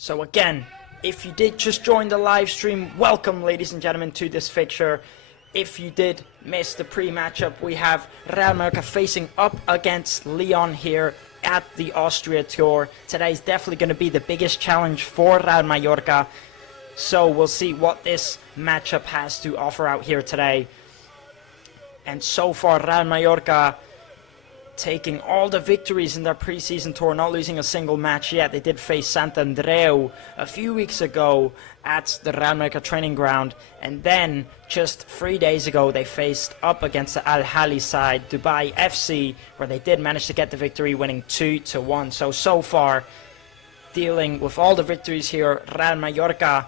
So again, if you did just join the live stream, welcome ladies and gentlemen to this fixture. If you did miss the pre-matchup, we have Real Mallorca facing up against Lyon here at the Austria Tour. Today is definitely going to be the biggest challenge for Real Mallorca. So we'll see what this matchup has to offer out here today. And so far, Real Mallorca taking all the victories in their pre-season tour, not losing a single match yet. They did face Sant'Andreu a few weeks ago at the Real Mallorca training ground, and then just 3 days ago they faced up against the Al Ahly side, Dubai FC, where they did manage to get the victory, winning 2-1. So far, dealing with all the victories here, Real Mallorca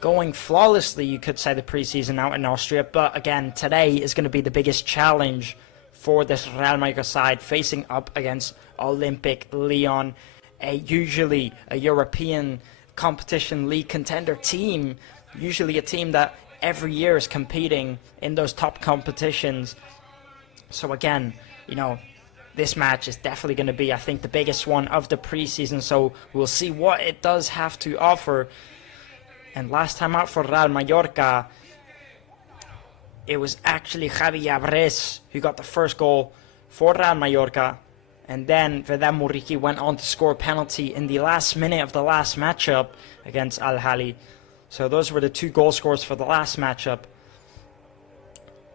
going flawlessly, you could say, the pre-season out in Austria. But again, today is going to be the biggest challenge for this Real Mallorca side, facing up against Olympique Lyon, usually a European competition league contender team, usually a team that every year is competing in those top competitions. So again, you know, this match is definitely going to be, I think, the biggest one of the preseason, so we'll see what it does have to offer. And last time out for Real Mallorca, it was actually Javi Abres who got the first goal for Real Mallorca, and then Vedem Muriqi went on to score a penalty in the last minute of the last matchup against Al Ahly. So those were the two goal scorers for the last matchup.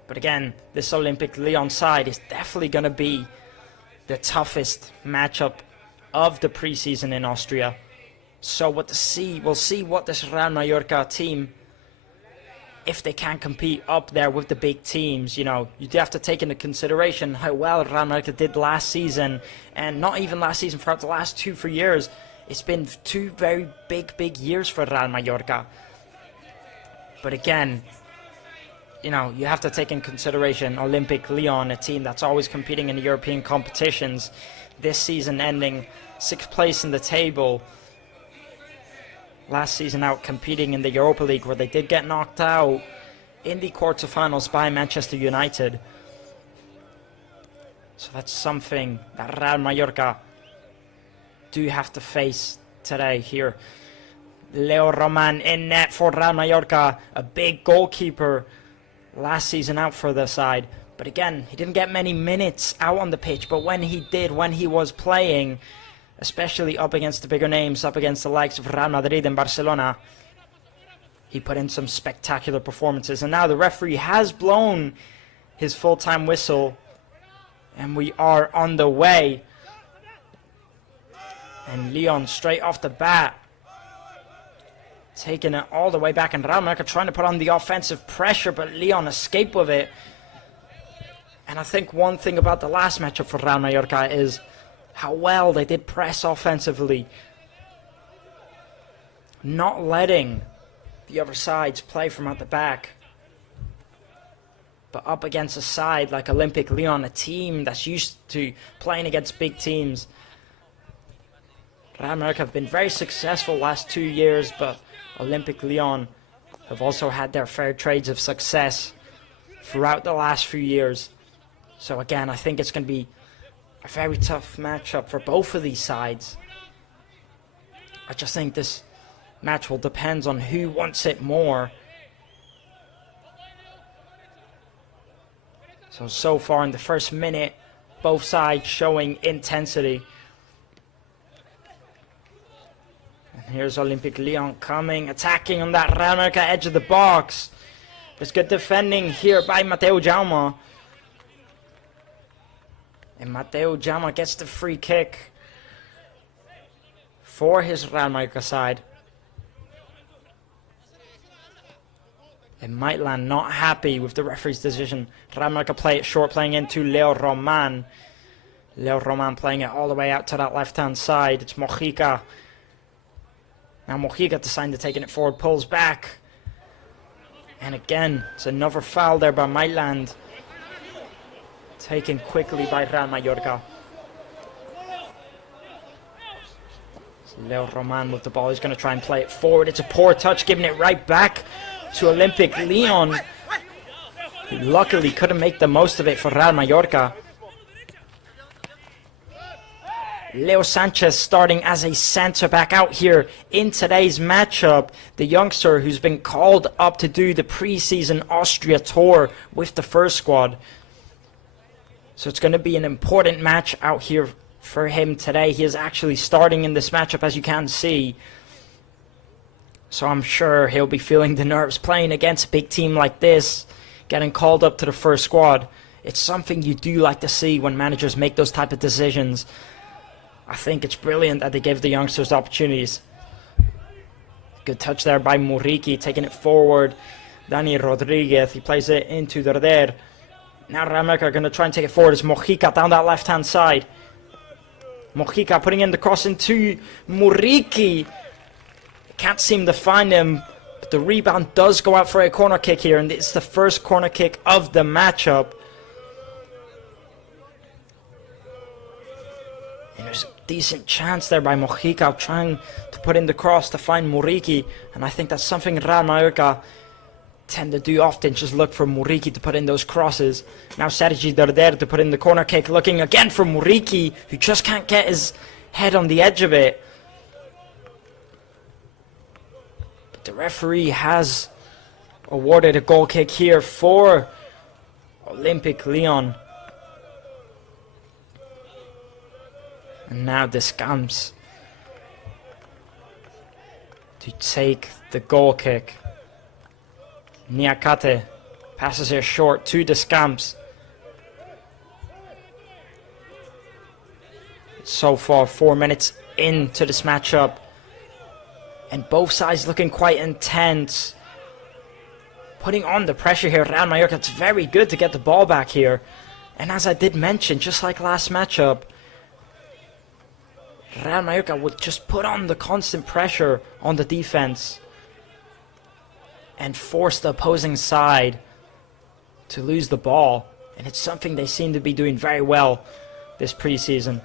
But again, this Olympique Lyon side is definitely going to be the toughest matchup of the preseason in Austria. So we'll see what this Real Mallorca team, if they can compete up there with the big teams. You know, you have to take into consideration how well Real Mallorca did last season, and not even last season, throughout the last 2-3 years. It's been two very big years for Real Mallorca. But again, you know, you have to take in consideration Olympique Lyon, a team that's always competing in the European competitions. This season ending 6th place in the table. Last season out competing in the Europa League, where they did get knocked out in the quarterfinals by Manchester United. So that's something that Real Mallorca do have to face today here. Leo Roman in net for Real Mallorca, a big goalkeeper last season out for the side. But again, he didn't get many minutes out on the pitch, but when he did, when he was playing, especially up against the bigger names, up against the likes of Real Madrid and Barcelona, he put in some spectacular performances. And now the referee has blown his full-time whistle, and we are on the way. And Lyon, straight off the bat, taking it all the way back, and Real Mallorca trying to put on the offensive pressure, but Lyon escaped with it. And I think one thing about the last matchup for Real Mallorca is how well they did press offensively, not letting the other sides play from at the back. But up against a side like Olympique Lyon, a team that's used to playing against big teams, Real Mallorca have been very successful last 2 years, but Olympique Lyon have also had their fair trades of success throughout the last few years. So again, I think it's going to be a very tough matchup for both of these sides. I just think this match will depend on who wants it more. So far in the first minute, both sides showing intensity. And here's Olympique Lyon coming, attacking on that Real Mallorca edge of the box. There's good defending here by Mateo Jaume. And Mateo Jaume gets the free kick for his Real Mallorca side. And Maitland not happy with the referee's decision. Real Mallorca play it short, playing into Leo Roman. Leo Roman playing it all the way out to that left-hand side. It's Mojica. Now Mojica deciding to taking it forward, pulls back. And again, it's another foul there by Maitland. Taken quickly by Real Mallorca. So Leo Roman with the ball. He's going to try and play it forward. It's a poor touch, giving it right back to Olympique Lyon, who luckily couldn't make the most of it for Real Mallorca. Leo Sanchez starting as a centre-back out here in today's matchup. The youngster who's been called up to do the pre-season Austria tour with the first squad. So it's going to be an important match out here for him today. He is actually starting in this matchup, as you can see. So I'm sure he'll be feeling the nerves playing against a big team like this, getting called up to the first squad. It's something you do like to see when managers make those type of decisions. I think it's brilliant that they give the youngsters opportunities. Good touch there by Muriqi, taking it forward. Dani Rodriguez, he plays it into Derder. Now Real Mallorca are going to try and take it forward. It's Mojica down that left-hand side. Mojica putting in the cross into Muriqi. Can't seem to find him, but the rebound does go out for a corner kick here, and it's the first corner kick of the matchup. And there's a decent chance there by Mojica trying to put in the cross to find Muriqi, and I think that's something Real Mallorca tend to do often, just look for Muriqi to put in those crosses. Now Sergi Derder to put in the corner kick, looking again for Muriqi, who just can't get his head on the edge of it. But the referee has awarded a goal kick here for Olympique Lyon. And now Descamps to take the goal kick. Niakate passes here short to Descamps. So far, 4 minutes into this matchup, and both sides looking quite intense, putting on the pressure here. Real Mallorca, it's very good to get the ball back here, and as I did mention, just like last matchup, Real Mallorca would just put on the constant pressure on the defense and force the opposing side to lose the ball. And it's something they seem to be doing very well this preseason.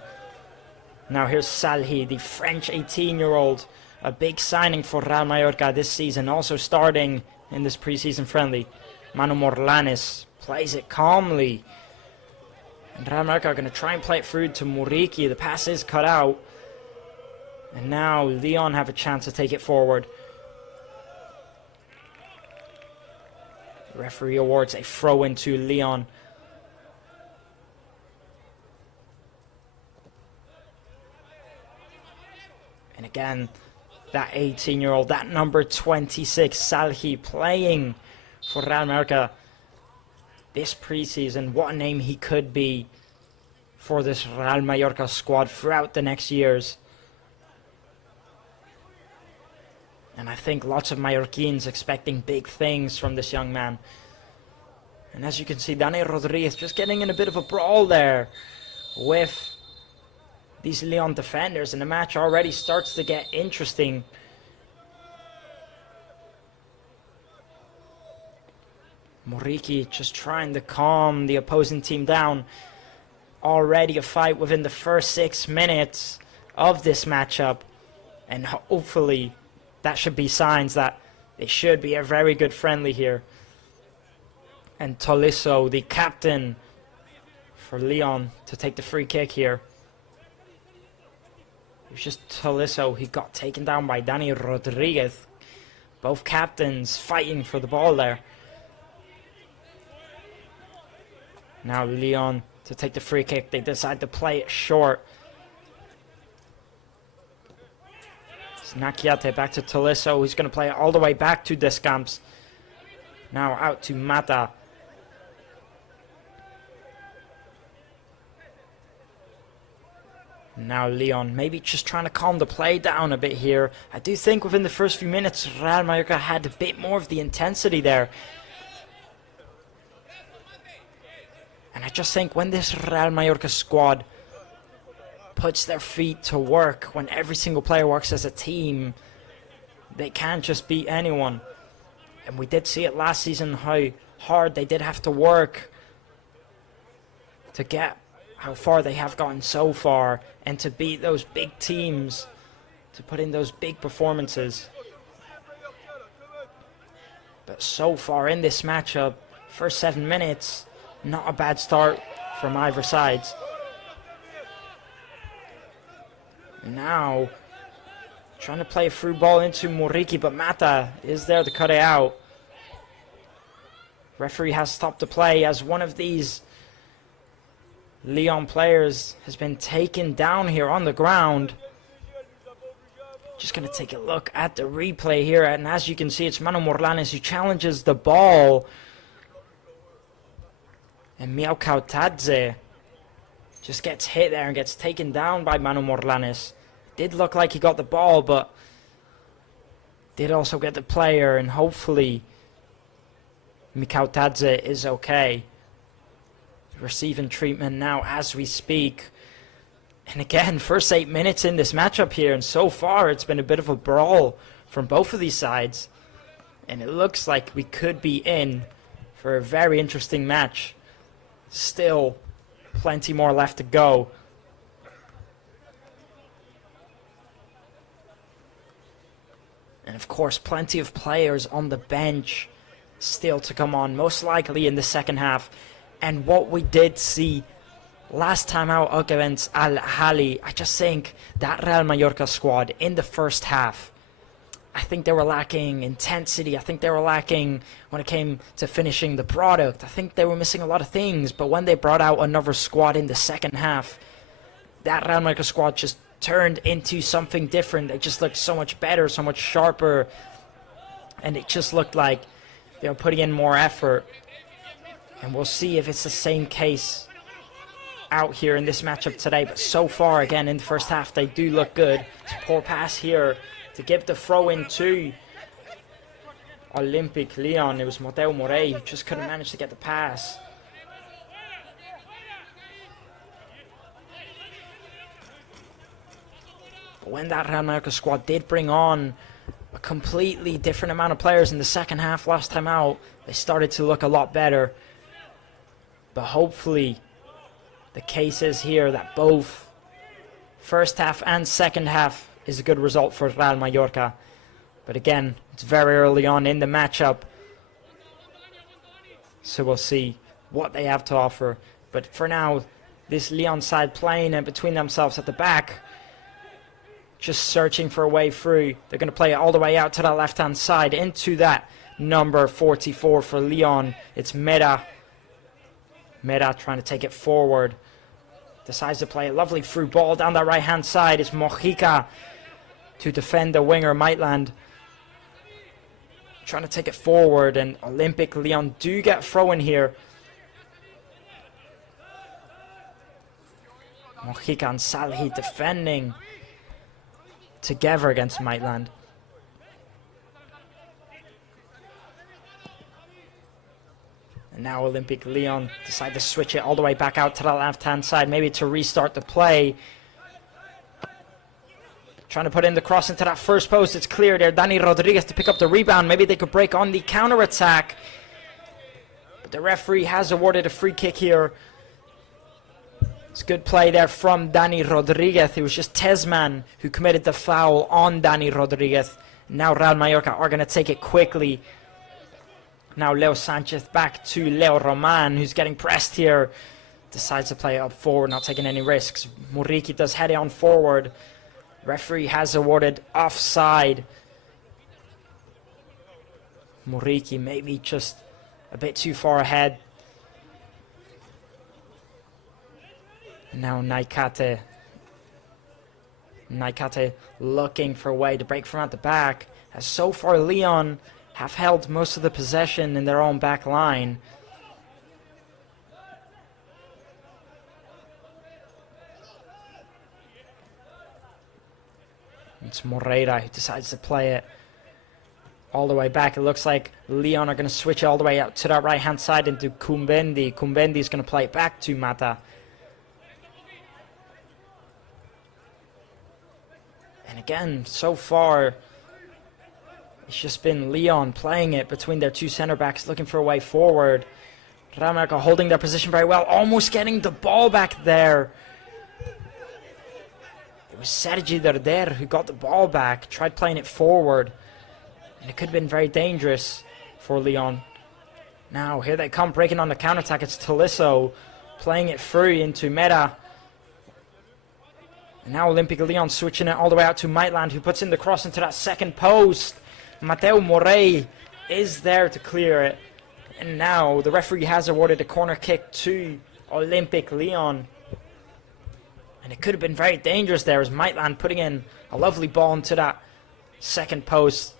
Now here's Salhi, the French 18-year-old. A big signing for Real Mallorca this season, also starting in this preseason friendly. Manu Morlanes plays it calmly. And Real Mallorca are going to try and play it through to Muriqi. The pass is cut out. And now Lyon have a chance to take it forward. The referee awards a throw into Lyon. And again, that 18-year-old, that number 26, Salhi, playing for Real Mallorca this preseason. What a name he could be for this Real Mallorca squad throughout the next years. And I think lots of Mallorquins expecting big things from this young man. And as you can see, Dani Rodriguez just getting in a bit of a brawl there with these Lyon defenders. And the match already starts to get interesting. Muriqi just trying to calm the opposing team down. Already a fight within the first 6 minutes of this matchup. And hopefully that should be signs that it should be a very good friendly here. And Tolisso, the captain for Lyon, to take the free kick here. It was just Tolisso. He got taken down by Dani Rodriguez. Both captains fighting for the ball there. Now Lyon to take the free kick. They decide to play it short. Nakiate back to Tolisso. He's going to play it all the way back to Descamps. Now out to Mata. Now Lyon, maybe just trying to calm the play down a bit here. I do think within the first few minutes, Real Mallorca had a bit more of the intensity there. And I just think when this Real Mallorca squad puts their feet to work, when every single player works as a team, they can't just beat anyone. And we did see it last season how hard they did have to work to get how far they have gotten so far, and to beat those big teams, to put in those big performances. But so far in this matchup, first 7 minutes, not a bad start from either sides. Now, trying to play a through ball into Moriki, but Mata is there to cut it out. Referee has stopped the play as one of these Lyon players has been taken down here on the ground. Just going to take a look at the replay here, and as you can see, it's Manu Morlanes who challenges the ball. And Miao Kautadze just gets hit there and gets taken down by Manu Morlanes. Did look like he got the ball, but did also get the player, and hopefully Mikau Tadze is okay. Receiving treatment now as we speak. And again, first 8 minutes in this matchup here, and so far it's been a bit of a brawl from both of these sides. And it looks like we could be in for a very interesting match. Still plenty more left to go. And of course, plenty of players on the bench still to come on, most likely in the second half. And what we did see last time out against Al Ahly, I just think that Real Mallorca squad in the first half, I think they were lacking intensity. I think they were lacking when it came to finishing the product. I think they were missing a lot of things. But when they brought out another squad in the second half, that Real Mallorca squad just turned into something different. It just looked so much better, so much sharper. And it just looked like they were putting in more effort. And we'll see if it's the same case out here in this matchup today. But so far, again, in the first half, they do look good. It's a poor pass here to give the throw in to Olympique Lyon. It was Mateo Morey who just couldn't manage to get the pass. But when that Real Mallorca squad did bring on a completely different amount of players in the second half last time out, they started to look a lot better. But hopefully the case is here that both first half and second half is a good result for Real Mallorca. But again, it's very early on in the matchup, so we'll see what they have to offer. But for now, this Lyon side playing it between themselves at the back, just searching for a way through. They're going to play it all the way out to the left-hand side into that number 44 for Lyon. It's Mera. Mera trying to take it forward. Decides to play a lovely through ball down that right-hand side. It's Mojica to defend the winger, Maitland. Trying to take it forward, and Olympique Lyon do get thrown here. Mojica and Salhi defending together against Maitland. And now Olympique Lyon decide to switch it all the way back out to the left-hand side, maybe to restart the play. Trying to put in the cross into that first post. It's clear there. Dani Rodriguez to pick up the rebound. Maybe they could break on the counter-attack. But the referee has awarded a free kick here. It's good play there from Dani Rodriguez. It was just Tezman who committed the foul on Dani Rodriguez. Now Real Mallorca are going to take it quickly. Now Leo Sanchez back to Leo Roman, who's getting pressed here. Decides to play it up forward, not taking any risks. Muriki does head it on forward. Referee has awarded offside. Muriki maybe just a bit too far ahead. Now Naikate. Naikate looking for a way to break from at the back. As so far Lyon have held most of the possession in their own back line. It's Moreira who decides to play it all the way back. It looks like Lyon are going to switch all the way out to that right-hand side into Kumbendi. Kumbendi is going to play it back to Mata. And again, so far, it's just been Lyon playing it between their two center-backs, looking for a way forward. Real Mallorca holding their position very well, almost getting the ball back there. It was Sergi Derder who got the ball back, tried playing it forward, and it could have been very dangerous for Lyon. Now, here they come, breaking on the counter-attack. It's Tolisso playing it through into Mera. And now Olympique Lyon switching it all the way out to Maitland, who puts in the cross into that second post. Mateo Morey is there to clear it. And now the referee has awarded a corner kick to Olympique Lyon. And it could have been very dangerous there as Maitland putting in a lovely ball into that second post.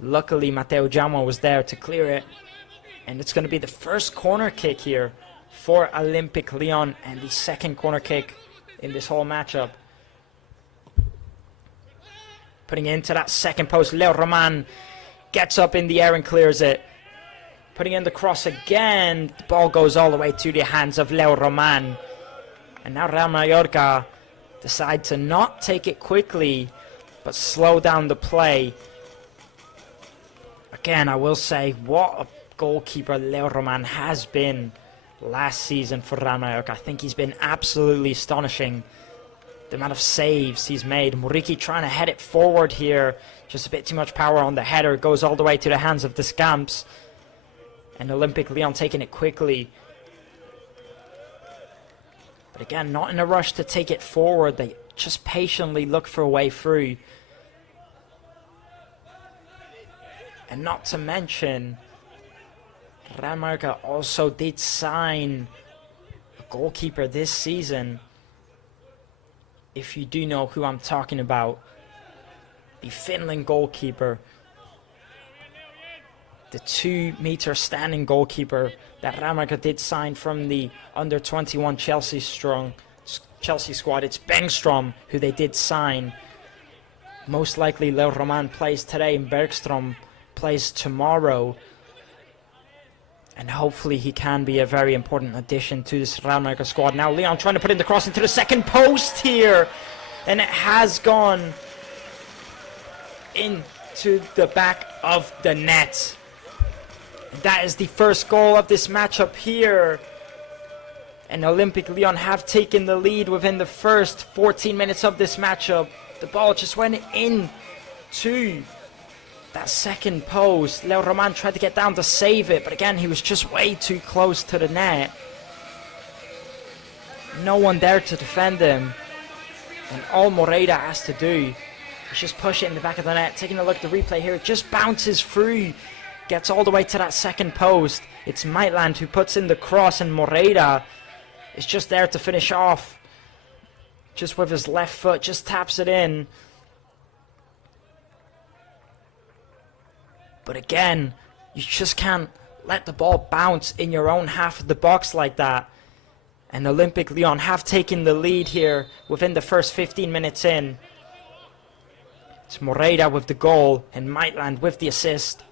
Luckily, Mateo Jamo was there to clear it. And it's going to be the first corner kick here for Olympique Lyon and the second corner kick in this whole matchup. Putting it into that second post, Leo Roman gets up in the air and clears it. Putting in the cross again, the ball goes all the way to the hands of Leo Roman. And now Real Mallorca decide to not take it quickly, but slow down the play. Again, I will say, what a goalkeeper Leo Roman has been last season for Real Mallorca. I think he's been absolutely astonishing. The amount of saves he's made. Muriqi trying to head it forward here. Just a bit too much power on the header. Goes all the way to the hands of the Scamps. And Olympique Lyon taking it quickly. But again, not in a rush to take it forward. They just patiently look for a way through. And not to mention, Real Mallorca also did sign a goalkeeper this season. If you do know who I'm talking about, the Finland goalkeeper, the 2-meter standing goalkeeper that Real Mallorca did sign from the under-21 Chelsea squad. It's Bengstrom who they did sign. Most likely Leo Roman plays today and Bergstrom plays tomorrow. And hopefully he can be a very important addition to this Real Mallorca squad. Now Leon trying to put in the cross into the second post here. And it has gone into the back of the net. And that is the first goal of this matchup here. And Olympique Lyon have taken the lead within the first 14 minutes of this matchup. The ball just went in to that second post. Leo Roman tried to get down to save it, but again, he was just way too close to the net. No one there to defend him. And all Moreda has to do is just push it in the back of the net. Taking a look at the replay here, it just bounces through. Gets all the way to that second post. It's Maitland who puts in the cross, and Moreda is just there to finish off. Just with his left foot, just taps it in. But again, you just can't let the ball bounce in your own half of the box like that. And Olympique Lyon have taken the lead here within the first 15 minutes in. It's Moreda with the goal and Maitland with the assist.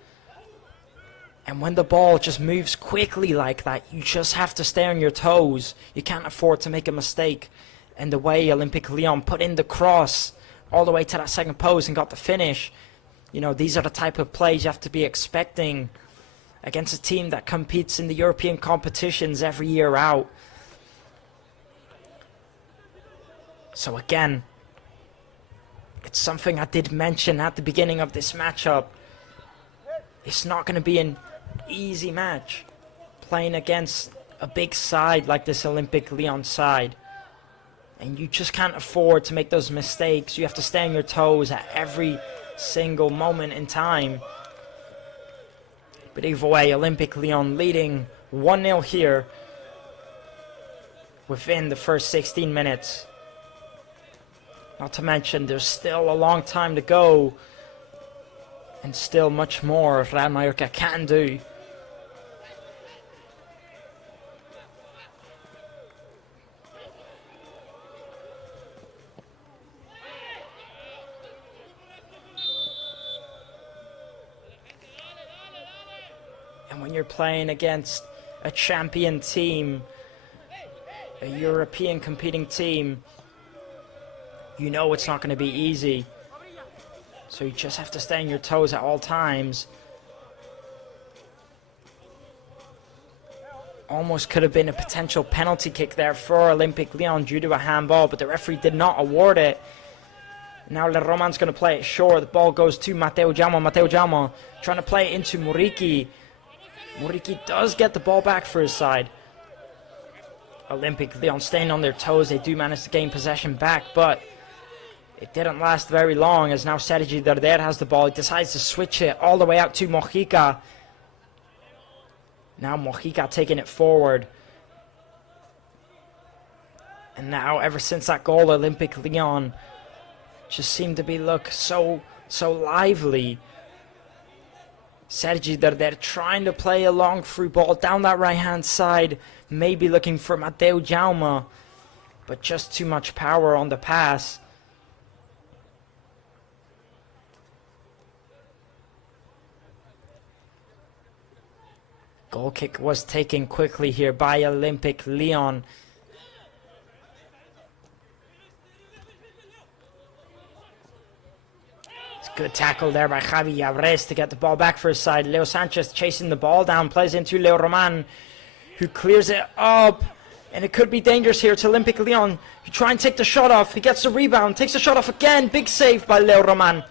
And when the ball just moves quickly like that, you just have to stay on your toes. You can't afford to make a mistake. And the way Olympique Lyon put in the cross all the way to that second post and got the finish, you know, these are the type of plays you have to be expecting against a team that competes in the European competitions every year out. So again, it's something I did mention at the beginning of this matchup. It's not going to be an easy match playing against a big side like this Olympique Lyon side. And you just can't afford to make those mistakes. You have to stay on your toes at every single moment in time. But either way, Olympique Lyon leading 1-0 here within the first 16 minutes. Not to mention, there's still a long time to go. And still much more Real Mallorca can do. And when you're playing against a champion team, a European competing team, you know it's not going to be easy. So you just have to stay on your toes at all times. Almost could have been a potential penalty kick there for Olympique Lyon due to a handball, but the referee did not award it. Now Le Roman's going to play it short. The ball goes to Mateo Jamo. Mateo Jamo trying to play it into Muriqi. Muriqi does get the ball back for his side. Olympique Lyon staying on their toes. They do manage to gain possession back, but It didn't last very long, as now Sergi Darder has the ball. He decides to switch it all the way out to Mojica. Now Mojica taking it forward. And now, ever since that goal, Olympique Lyon just seemed to be so lively. Sergi Darder trying to play a long through ball down that right hand side, maybe looking for Mateu Jaume, but just too much power on the pass. Goal kick was taken quickly here by Olympique Lyon. Good tackle there by Javi Yabres to get the ball back for his side. Leo Sanchez chasing the ball down, plays into Leo Roman, who clears it up. And it could be dangerous here to Olympique Lyon. You try and take the shot off. He gets the rebound, takes the shot off again. Big save by Leo Roman.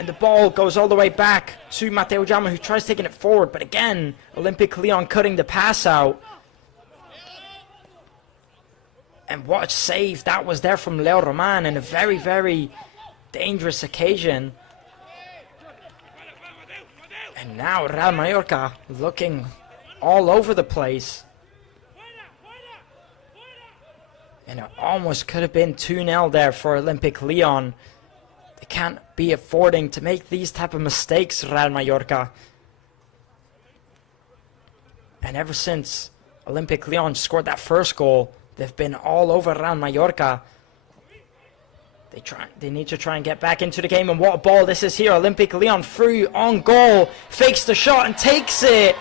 And the ball goes all the way back to Mateo Jaume, who tries taking it forward. But again, Olympique Lyon cutting the pass out. And what a save that was there from Leo Roman, and a very, very dangerous occasion. And now Real Mallorca looking all over the place. And it almost could have been 2-0 there for Olympique Lyon. They can't be affording to make these type of mistakes, Real Mallorca. And ever since Olympique Lyon scored that first goal, they've been all over Real Mallorca. They need to try and get back into the game. And what a ball this is here. Olympique Lyon through on goal. Fakes the shot and takes it.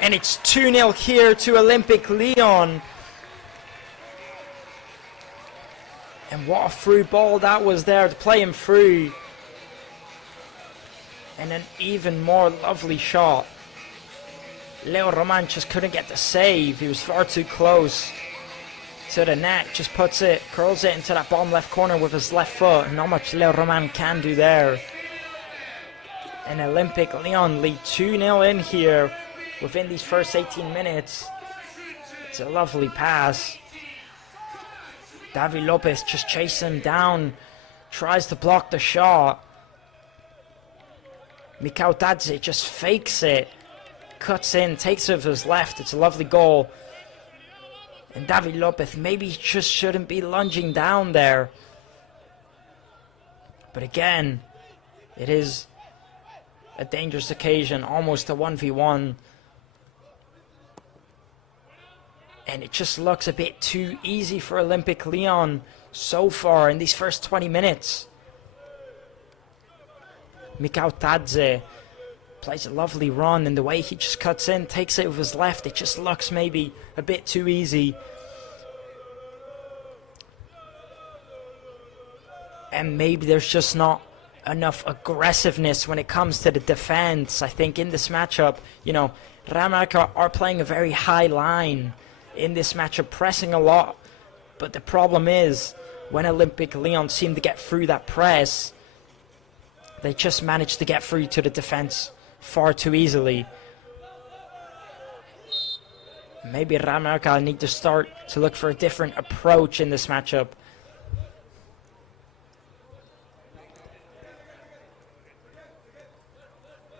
And it's 2-0 here to Olympique Lyon. And what a through ball that was there to play him through. And an even more lovely shot. Leo Roman just couldn't get the save. He was far too close to the net. Just puts it, curls it into that bottom left corner with his left foot. Not much Leo Roman can do there. And Olympique Lyon lead 2-0 in here within these first 18 minutes. It's a lovely pass. David Lopez just chasing him down, tries to block the shot. Mikau Tadze just fakes it, cuts in, takes it with his left. It's a lovely goal. And David Lopez maybe just shouldn't be lunging down there. But again, it is a dangerous occasion, almost a 1v1. And it just looks a bit too easy for Olympique Lyon so far in these first 20 minutes. Mikau Tadze plays a lovely run, and the way he just cuts in, takes it with his left, it just looks maybe a bit too easy. And maybe there's just not enough aggressiveness when it comes to the defense. I think in this matchup, you know, Real Mallorca are playing a very high line in this matchup, pressing a lot. But the problem is, when Olympique Lyon seem to get through that press, they just manage to get through to the defense far too easily. Maybe Real Mallorca need to start to look for a different approach in this matchup.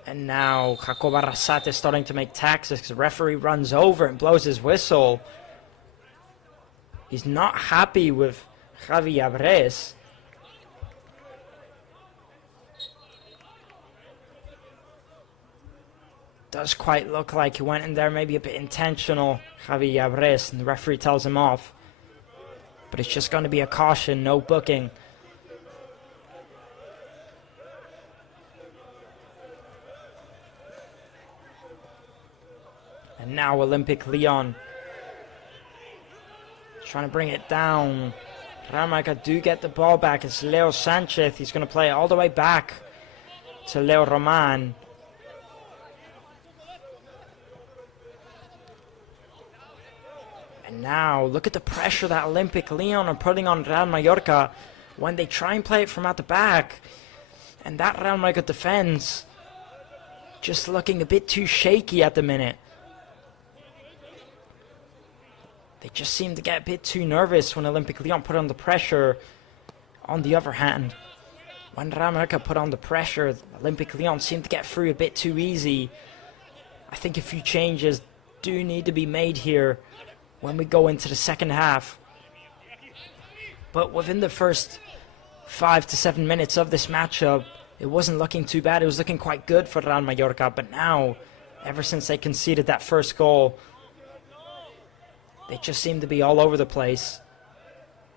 And now Jacob Arrasate is starting to make taxes because the referee runs over and blows his whistle. He's not happy with Javi Yabres. Does quite look like he went in there maybe a bit intentional, Javi Yabres, and the referee tells him off. But it's just going to be a caution, no booking. And now Olympique Lyon trying to bring it down. Real Mallorca do get the ball back. It's Leo Sanchez. He's going to play it all the way back to Leo Roman. And now look at the pressure that Olympique Lyon are putting on Real Mallorca when they try and play it from at the back. And that Real Mallorca defense just looking a bit too shaky at the minute. They just seem to get a bit too nervous when Olympique Lyon put on the pressure. On the other hand, when Real Mallorca put on the pressure, Olympique Lyon seemed to get through a bit too easy. I think a few changes do need to be made here when we go into the second half. But within the first 5 to 7 minutes of this matchup, it wasn't looking too bad. It was looking quite good for Real Mallorca. But now, ever since they conceded that first goal, they just seem to be all over the place.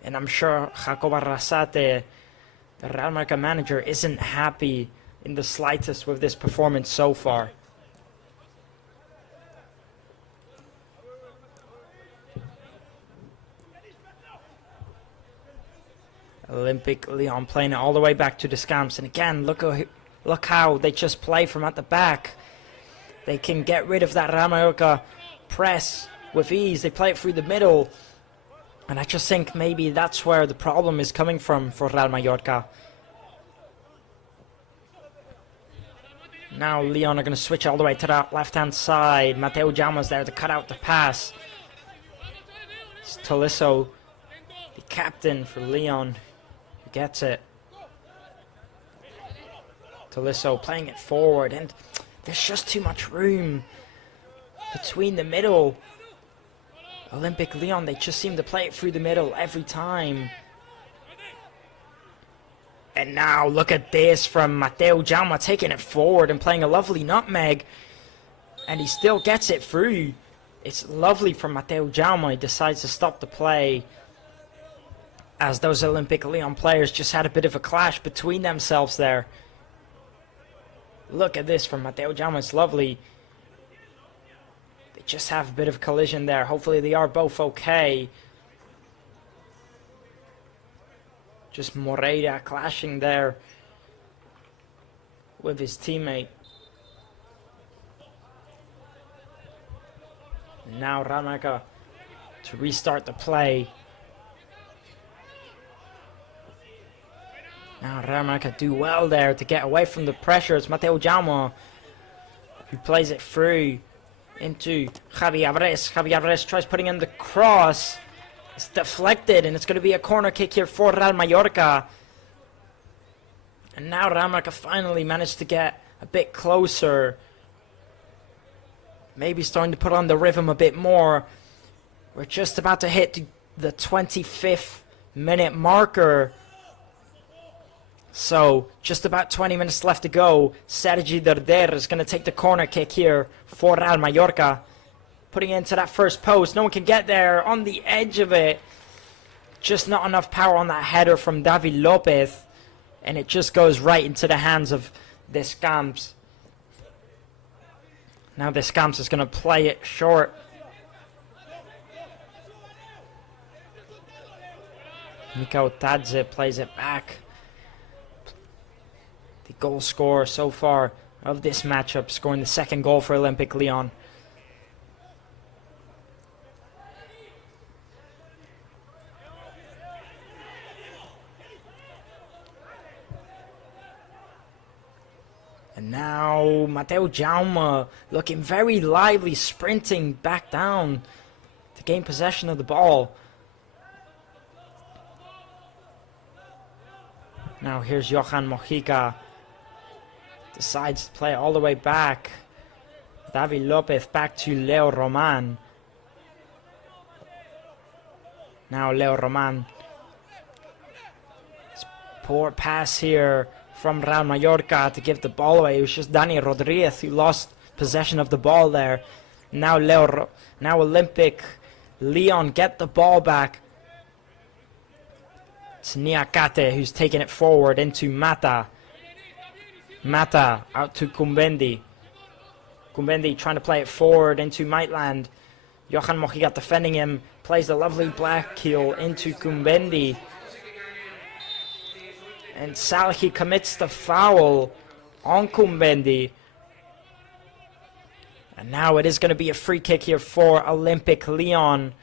And I'm sure Jacob Arrasate, the Real Mallorca manager, isn't happy in the slightest with this performance so far. Olympique Lyon playing it all the way back to the scamps. And again, look how they just play from at the back. They can get rid of that Real Mallorca press with ease. They play it through the middle. And I just think maybe that's where the problem is coming from for Real Mallorca. Now Lyon are going to switch all the way to that left-hand side. Mateo Jaume's there to cut out the pass. It's Tolisso, the captain for Lyon, who gets it. Tolisso playing it forward, and there's just too much room between the middle. Olympique Lyon, they just seem to play it through the middle every time. And now look at this from Mateo Jaume, taking it forward and playing a lovely nutmeg. And he still gets it through. It's lovely from Mateo Jaume. He decides to stop the play, as those Olympique Lyon players just had a bit of a clash between themselves there. Look at this from Mateo Jaume. It's lovely. They just have a bit of collision there. Hopefully they are both okay. Just Moreira clashing there with his teammate. And now Real Mallorca to restart the play. Now Real Mallorca do well there to get away from the pressure. It's Mateo Jaume who plays it through into Javi Alvarez. Javi Alvarez tries putting in the cross. It's deflected, and it's going to be a corner kick here for Real Mallorca. And now Real Mallorca finally managed to get a bit closer. Maybe starting to put on the rhythm a bit more. We're just about to hit the 25th minute marker. So, just about 20 minutes left to go. Sergi Derder is going to take the corner kick here for Real Mallorca. Putting it into that first post. No one can get there. On the edge of it. Just not enough power on that header from David Lopez. And it just goes right into the hands of Descamps. Now Descamps is going to play it short. Miko Tadze plays it back. The goal scorer so far of this matchup, scoring the second goal for Olympique Lyon. And now Mateo Jaume looking very lively, sprinting back down to gain possession of the ball. Now here's Johan Mojica. Decides to play all the way back. David Lopez back to Leo Roman. Now Leo Roman. Poor pass here from Real Mallorca to give the ball away. It was just Dani Rodriguez who lost possession of the ball there. Now Olympique Lyon get the ball back. It's Niakate who's taking it forward into Mata. Mata out to Kumbendi. Kumbendi trying to play it forward into Maitland. Johan Mojica defending him. Plays the lovely black heel into Kumbendi. And Salhi commits the foul on Kumbendi. And now it is going to be a free kick here for Olympique Lyon.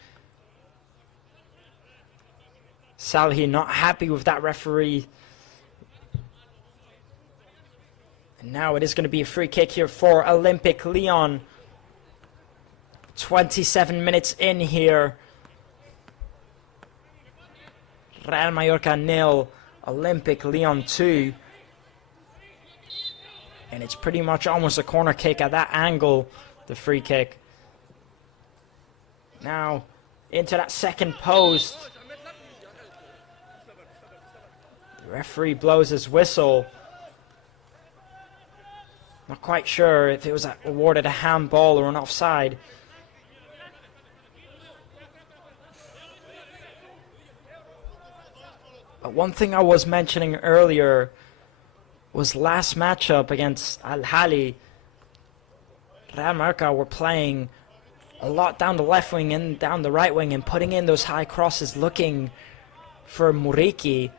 Salhi not happy with that referee. And now it is going to be a free kick here for Olympique Lyon. 27 minutes in here. Real Mallorca 0. Olympique Lyon 2. And it's pretty much almost a corner kick at that angle, the free kick. Now, into that second post. The referee blows his whistle. Not quite sure if it was awarded a handball or an offside. But one thing I was mentioning earlier was last matchup against Al Ahly. Real Mallorca were playing a lot down the left wing and down the right wing and putting in those high crosses looking for Muriqi.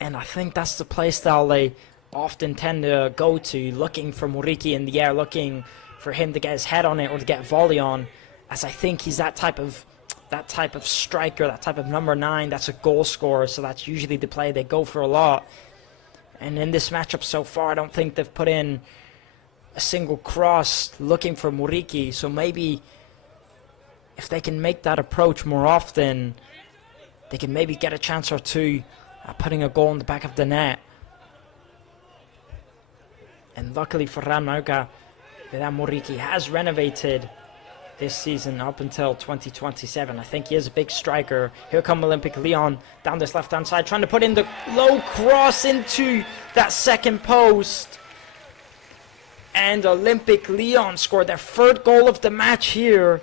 And I think that's the play style they often tend to go to, looking for Muriqi in the air, looking for him to get his head on it or to get a volley on, as I think he's that type of striker, that type of number 9 that's a goal scorer, so that's usually the play they go for a lot. And in this matchup so far, I don't think they've put in a single cross looking for Muriqi, so maybe if they can make that approach more often, they can maybe get a chance or two at putting a goal in the back of the net. And luckily for Real Mallorca, that Muriqi has renovated this season up until 2027. I think he is a big striker. Here come Olympique Lyon down this left-hand side, trying to put in the low cross into that second post. And Olympique Lyon scored their 3rd goal of the match here.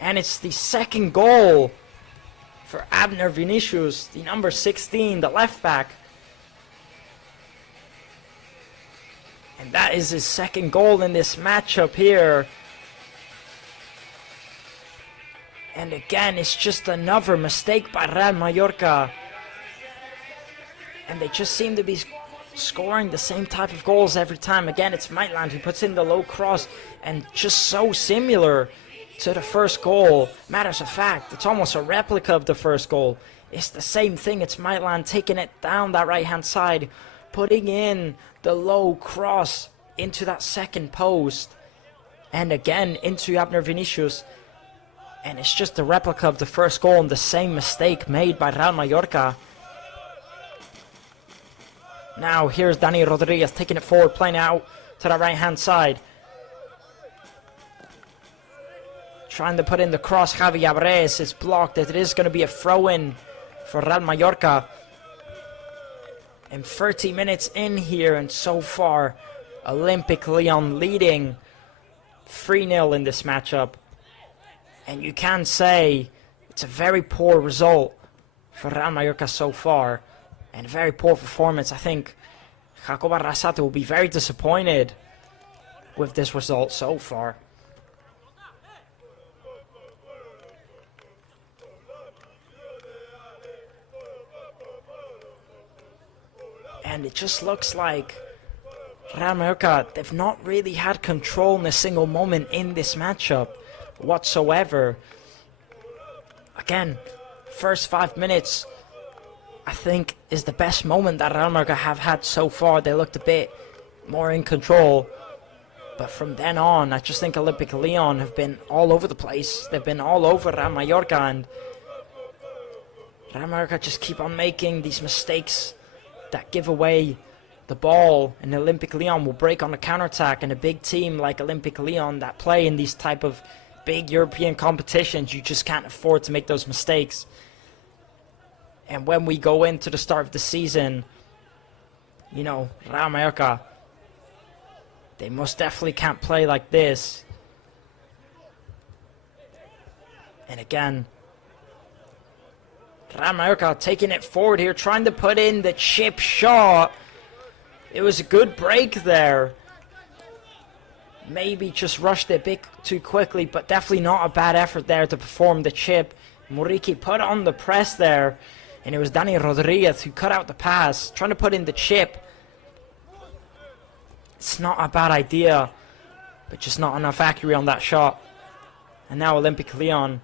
And it's the 2nd goal for Abner Vinicius, the number 16, the left back. And that is his 2nd goal in this matchup here. And again, it's just another mistake by Real Mallorca. And they just seem to be scoring the same type of goals every time. Again, it's Maitland who puts in the low cross, and just so similar to the first goal. Matters of fact, it's almost a replica of the first goal. It's the same thing. It's Maitland taking it down that right-hand side, putting in the low cross into that second post, and again into Abner Vinicius. And it's just a replica of the first goal and the same mistake made by Real Mallorca. Now here's Dani Rodriguez taking it forward, playing out to the right-hand side. Trying to put in the cross, Javi Abres is blocked. It is going to be a throw-in for Real Mallorca. And 30 minutes in here, and so far, Olympique Lyon leading 3-0 in this matchup. And you can say it's a very poor result for Real Mallorca so far, and a very poor performance. I think Jacob Arrasate will be very disappointed with this result so far. And it just looks like Real Mallorca, they've not really had control in a single moment in this matchup whatsoever. Again, first 5 minutes, I think, is the best moment that Real Mallorca have had so far. They looked a bit more in control. But from then on, I just think Olympique Lyon have been all over the place. They've been all over Real Mallorca, and Real Mallorca just keep on making these mistakes that give away the ball, and Olympique Lyon will break on the counter-attack. And a big team like Olympique Lyon that play in these type of big European competitions, you just can't afford to make those mistakes. And when we go into the start of the season, you know, Real Mallorca, they most definitely can't play like this. And again, Real Mallorca taking it forward here, trying to put in the chip shot. It was a good break there. Maybe just rushed it a bit too quickly, but definitely not a bad effort there to perform the chip. Muriqi put on the press there, and it was Dani Rodriguez who cut out the pass, trying to put in the chip. It's not a bad idea, but just not enough accuracy on that shot. And now Olympique Lyon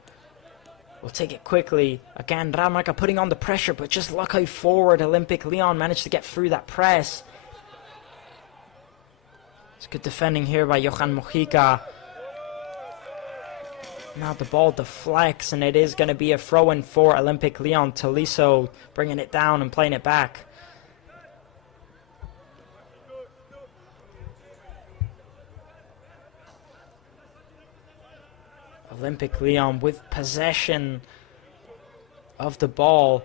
will take it quickly. Again, Real Mallorca putting on the pressure, but just look how forward Olympique Lyon managed to get through that press. It's good defending here by Johan Mojica. Now the ball deflects, and it is going to be a throw-in for Olympique Lyon. Tolisso bringing it down and playing it back. Olympique Lyon with possession of the ball.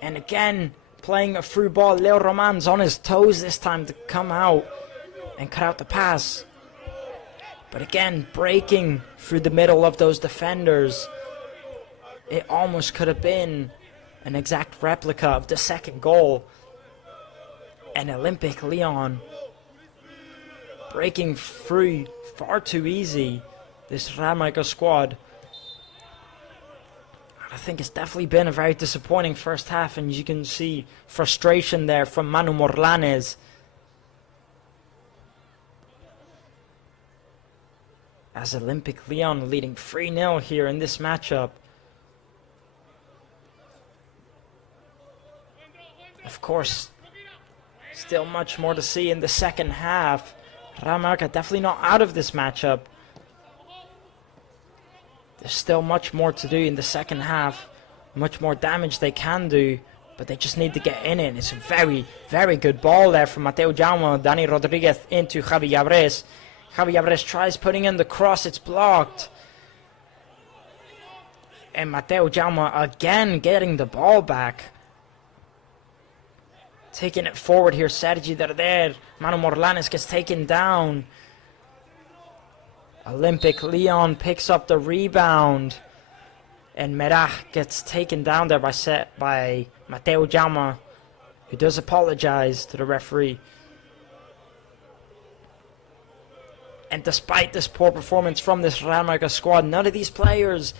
And again, playing a through ball. Leo Roman's on his toes this time to come out and cut out the pass. But again, breaking through the middle of those defenders. It almost could have been an exact replica of the second goal. And Olympique Lyon breaking through far too easy. This Real Mallorca squad. I think it's definitely been a very disappointing first half, and you can see frustration there from Manu Morlanes. As Olympique Lyon leading 3-0 here in this matchup. Of course, still much more to see in the second half. Real Mallorca definitely not out of this matchup. There's still much more to do in the second half. Much more damage they can do. But they just need to get in it. It's a very, very good ball there from Mateo Jaume. Dani Rodriguez into Javi Yabres. Javi Yabres tries putting in the cross. It's blocked. And Mateo Jaume again getting the ball back. Taking it forward here. Sergi Darder. Manu Morlanes gets taken down. Olympique Lyon picks up the rebound. And Merah gets taken down there by Mateo Jaume, who does apologize to the referee. And despite this poor performance from this Real Mallorca squad, none of these players,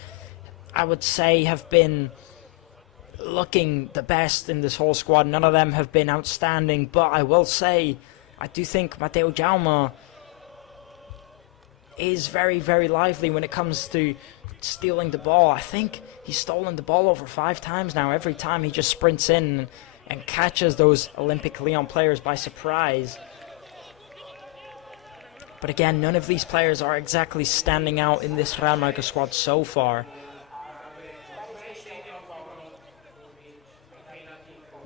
I would say, have been looking the best in this whole squad. None of them have been outstanding. But I will say, I do think Mateo Jaume is very, very lively when it comes to stealing the ball. I think he's stolen the ball over 5 times now. Every time he just sprints in and catches those Olympique Lyon players by surprise. But again, none of these players are exactly standing out in this Real Mallorca squad so far.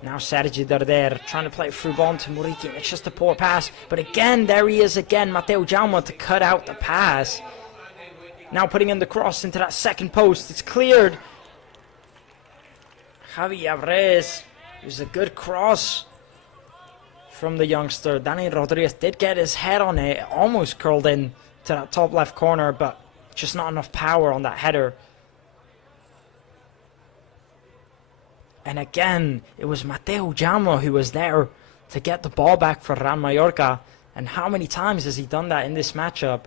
Now Sergi Darder trying to play through ball to Muriqui. It's just a poor pass. But again, there he is again. Mateo Jaume to cut out the pass. Now putting in the cross into that second post. It's cleared. Javi Yabres. It was a good cross from the youngster. Dani Rodriguez did get his head on it. It almost curled in to that top left corner, but just not enough power on that header. And again, it was Mateo Jaume who was there to get the ball back for Real Mallorca. And how many times has he done that in this matchup?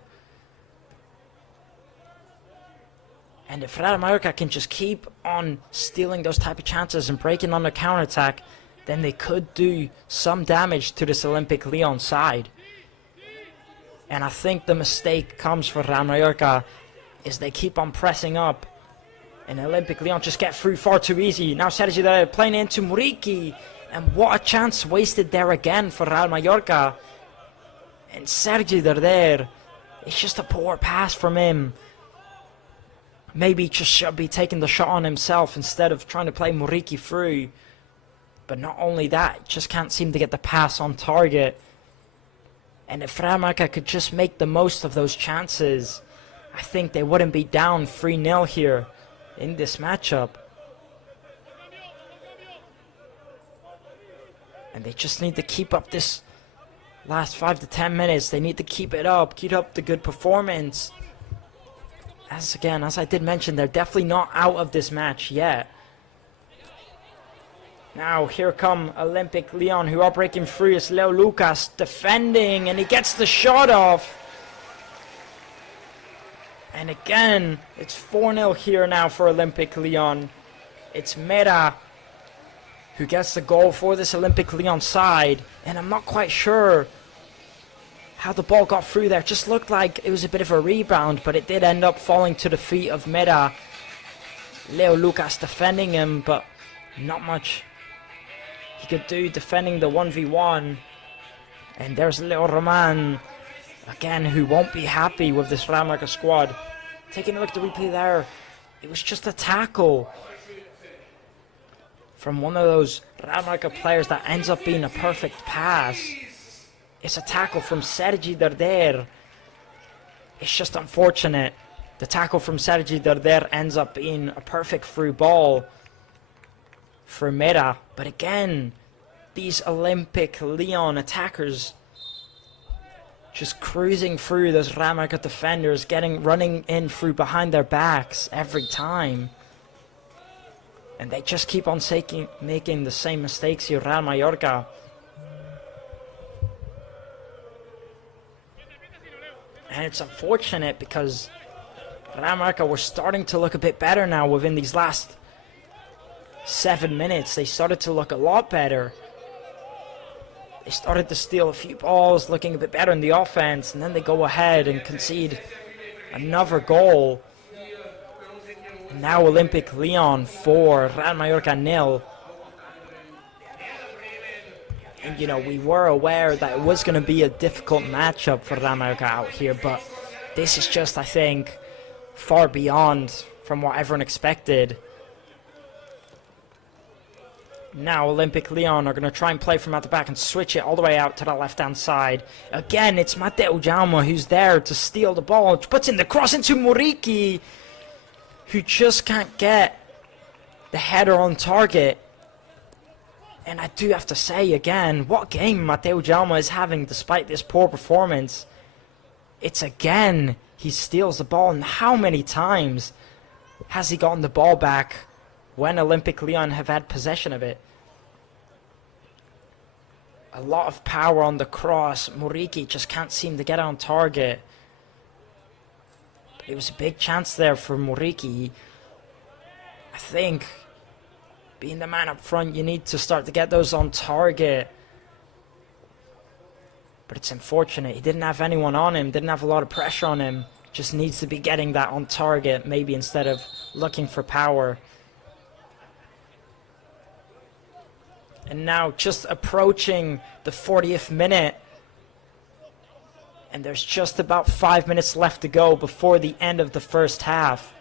And if Real Mallorca can just keep on stealing those type of chances and breaking on the counter-attack, then they could do some damage to this Olympique Lyon side. And I think the mistake comes for Real Mallorca is they keep on pressing up. And Olympique Lyon just get through far too easy. Now Sergi Darder playing into Muriqui. And what a chance wasted there again for Real Mallorca. And Sergi Darder, it's just a poor pass from him. Maybe he just should be taking the shot on himself instead of trying to play Muriqui through. But not only that, just can't seem to get the pass on target. And if Real Mallorca could just make the most of those chances, I think they wouldn't be down 3-0 here in this matchup. And they just need to keep up this last 5 to 10 minutes. They need to keep it up, keep up the good performance. As I did mention, they're definitely not out of this match yet. Now here come Olympique Lyon, who are breaking free. It's Leo Lucas defending, and he gets the shot off. And again, it's 4-0 here now for Olympique Lyon. It's Mera who gets the goal for this Olympique Lyon side. And I'm not quite sure how the ball got through there. It just looked like it was a bit of a rebound, but it did end up falling to the feet of Mera. Leo Lucas defending him, but not much he could do defending the 1v1. And there's Leo Roman again, who won't be happy with this Real Mallorca squad. Taking a look at the replay there, it was just a tackle from one of those Real Mallorca players that ends up being a perfect pass. It's a tackle from Sergi Darder. It's just unfortunate. The tackle from Sergi Darder ends up being a perfect through ball for Mera. But again, these Olympique Lyon attackers just cruising through those Real Mallorca defenders, running in through behind their backs every time. And they just keep on making the same mistakes here, Real Mallorca. And it's unfortunate because Real Mallorca were starting to look a bit better now within these last 7 minutes. They started to look a lot better. They started to steal a few balls, looking a bit better in the offense, and then they go ahead and concede another goal. And now Olympique Lyon 4, Real Mallorca 0. And you know, we were aware that it was going to be a difficult matchup for Real Mallorca out here, but this is just, I think, far beyond from what everyone expected. Now Olympique Lyon are going to try and play from out the back and switch it all the way out to the left-hand side. Again, it's Mateo Jaume who's there to steal the ball. Puts in the cross into Muriqi, who just can't get the header on target. And I do have to say again, what game Mateo Jaume is having despite this poor performance. It's again, he steals the ball, and how many times has he gotten the ball back when Olympique Lyon have had possession of it? A lot of power on the cross. Muriqi just can't seem to get on target. But it was a big chance there for Muriqi. I think being the man up front, you need to start to get those on target. But it's unfortunate. He didn't have anyone on him, didn't have a lot of pressure on him. Just needs to be getting that on target, maybe instead of looking for power. And now just approaching the 40th minute. And there's just about 5 minutes left to go before the end of the first half.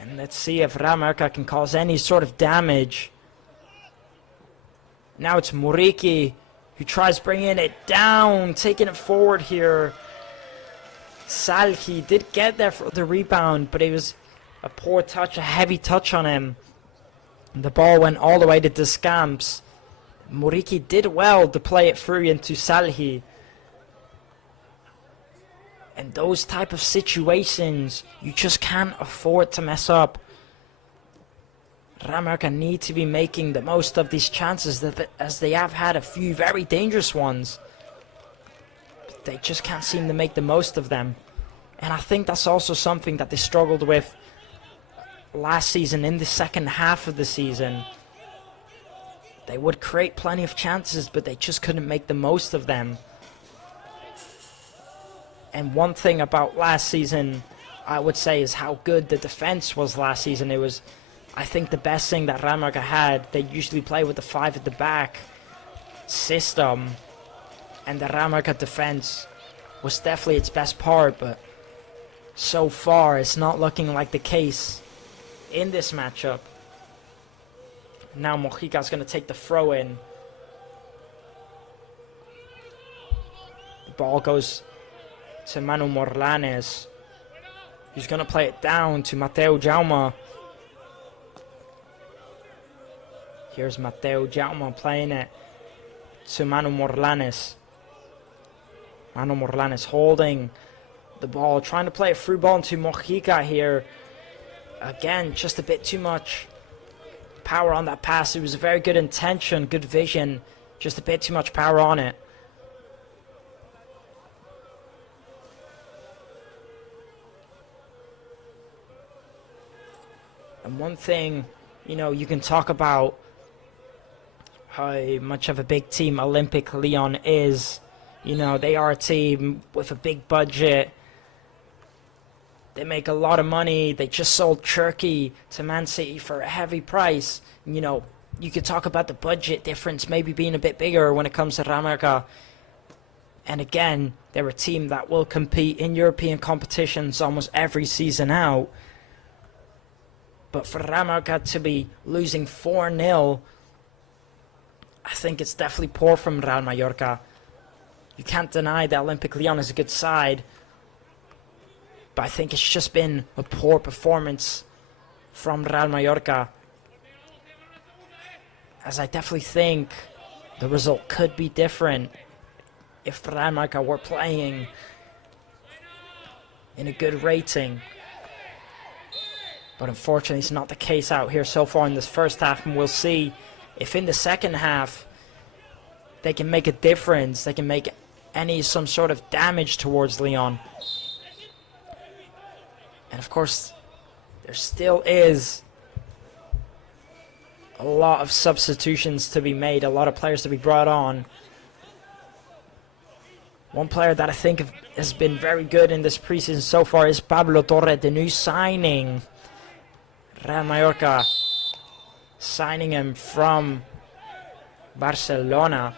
And let's see if Real Mallorca can cause any sort of damage. Now it's Muriqi who tries bringing it down, taking it forward here. Salhi did get there for the rebound, but it was a poor touch, a heavy touch on him. And the ball went all the way to Descamps. Muriqi did well to play it through into Salhi. And those type of situations, you just can't afford to mess up. Real Mallorca need to be making the most of these chances, as they have had a few very dangerous ones. But they just can't seem to make the most of them. And I think that's also something that they struggled with last season in the second half of the season. They would create plenty of chances, but they just couldn't make the most of them. And one thing about last season, I would say, is how good the defense was last season. It was, I think, the best thing that Real Mallorca had. They usually play with the 5 at the back system, and the Real Mallorca defense was definitely its best part, but so far it's not looking like the case in this matchup. Now Mojica's going to take the throw in. The ball goes to Manu Morlanes, who's going to play it down to Mateo Jaume. Here's Mateo Jaume playing it to Manu Morlanes. Manu Morlanes holding the ball, trying to play a through ball into Mojica here. Again, just a bit too much power on that pass. It was a very good intention, good vision, just a bit too much power on it. And one thing, you know, you can talk about how much of a big team Olympique Lyon is. You know, they are a team with a big budget. They make a lot of money. They just sold Cherki to Man City for a heavy price. You know, you could talk about the budget difference maybe being a bit bigger when it comes to Real Mallorca. And again, They're a team that will compete in European competitions almost every season out. But for Real Mallorca to be losing 4-0, I think it's definitely poor from Real Mallorca. You can't deny that Olympique Lyon is a good side, but I think it's just been a poor performance from Real Mallorca, as I definitely think the result could be different if Real Mallorca were playing in a good rating. But unfortunately, it's not the case out here so far in this first half, and we'll see if in the second half they can make a difference, they can make some sort of damage towards Lyon. And of course, there still is a lot of substitutions to be made, a lot of players to be brought on. One player that I think has been very good in this preseason so far is Pablo Torre, the new signing. Real Mallorca signing him from Barcelona.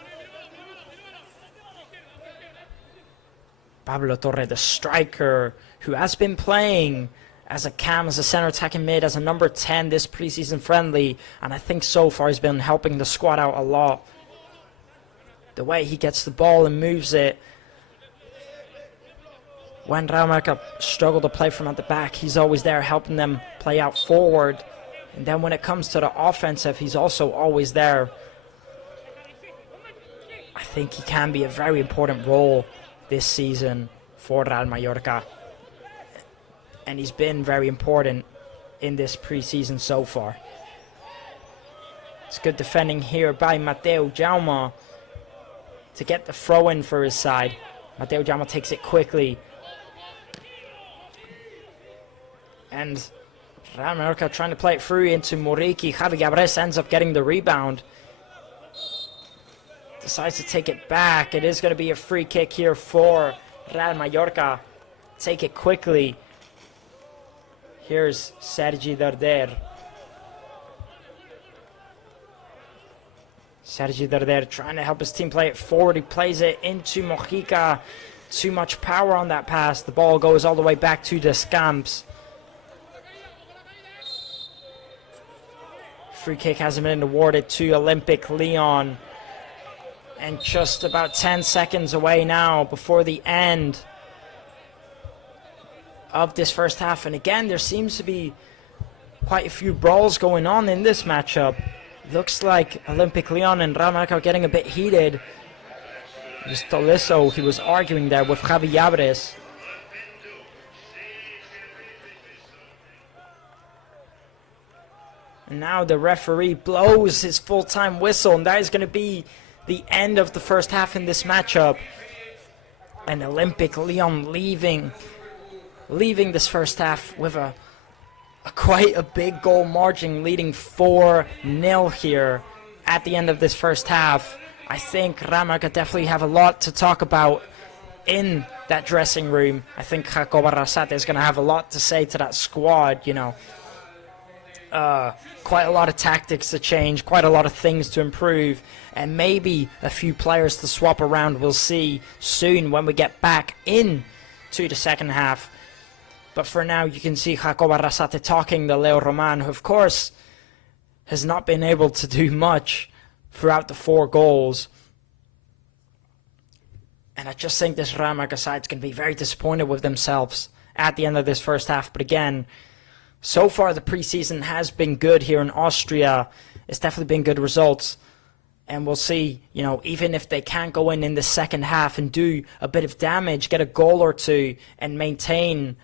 Pablo Torre, the striker, who has been playing as a cam, as a center attacking mid, as a number 10 this preseason friendly, and I think so far he's been helping the squad out a lot. The way he gets the ball and moves it. When Real Mallorca struggle to play from at the back, he's always there helping them play out forward. And then when it comes to the offensive, he's also always there. I think he can be a very important role this season for Real Mallorca. And he's been very important in this preseason so far. It's good defending here by Mateo Jaume to get the throw in for his side. Mateo Jaume takes it quickly. And Real Mallorca trying to play it through into Moriki. Javi Gabres ends up getting the rebound. Decides to take it back. It is going to be a free kick here for Real Mallorca. Take it quickly. Here's Sergi Darder. Sergi Darder trying to help his team play it forward. He plays it into Mojica. Too much power on that pass. The ball goes all the way back to Descamps. Free kick hasn't been awarded to Olympique Lyon. And just about 10 seconds away now before the end of this first half. And again, there seems to be quite a few brawls going on in this matchup. Looks like Olympique Lyon and Real Mallorca are getting a bit heated. It was Tolisso, he was arguing there with Javi Gabres. And now the referee blows his full-time whistle, and that is going to be the end of the first half in this matchup. And Olympique Lyon leaving this first half with a quite a big goal margin, leading 4-0 here at the end of this first half. I think Real Mallorca definitely have a lot to talk about in that dressing room. I think Jacob Arrasate is going to have a lot to say to that squad, you know. Quite a lot of tactics to change, quite a lot of things to improve, and maybe a few players to swap around. We'll see soon when we get back into the second half. But for now, you can see Jacob Arrasate talking to Leo Roman, who of course has not been able to do much throughout the 4 goals. And I just think this Real Mallorca side is going to be very disappointed with themselves at the end of this first half. But again, so far the preseason has been good here in Austria. It's definitely been good results. And we'll see, you know, even if they can't go in the second half and do a bit of damage, get a goal or two, and maintain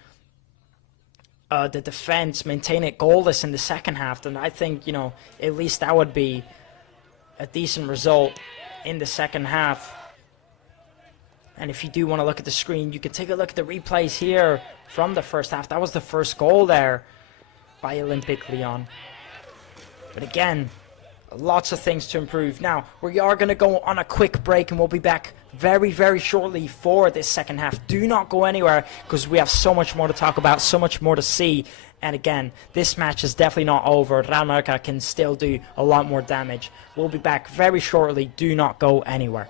the defense, maintain it goalless in the second half, then I think, you know, at least that would be a decent result in the second half. And if you do want to look at the screen, you can take a look at the replays here from the first half. That was the first goal there by Olympique Lyon. But again, lots of things to improve. Now, we are going to go on a quick break, and we'll be back very, very shortly for this second half. Do not go anywhere, because we have so much more to talk about, so much more to see. And again, this match is definitely not over. Real Mallorca can still do a lot more damage. We'll be back very shortly. Do not go anywhere.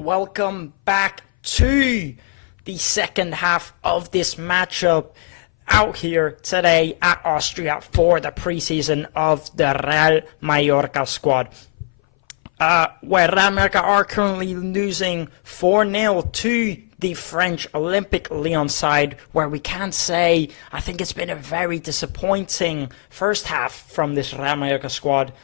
Welcome back to the second half of this matchup out here today at Austria for the preseason of the Real Mallorca squad. Where Real Mallorca are currently losing 4-0 to the French Olympique Lyon side, where we can say I think it's been a very disappointing first half from this Real Mallorca squad,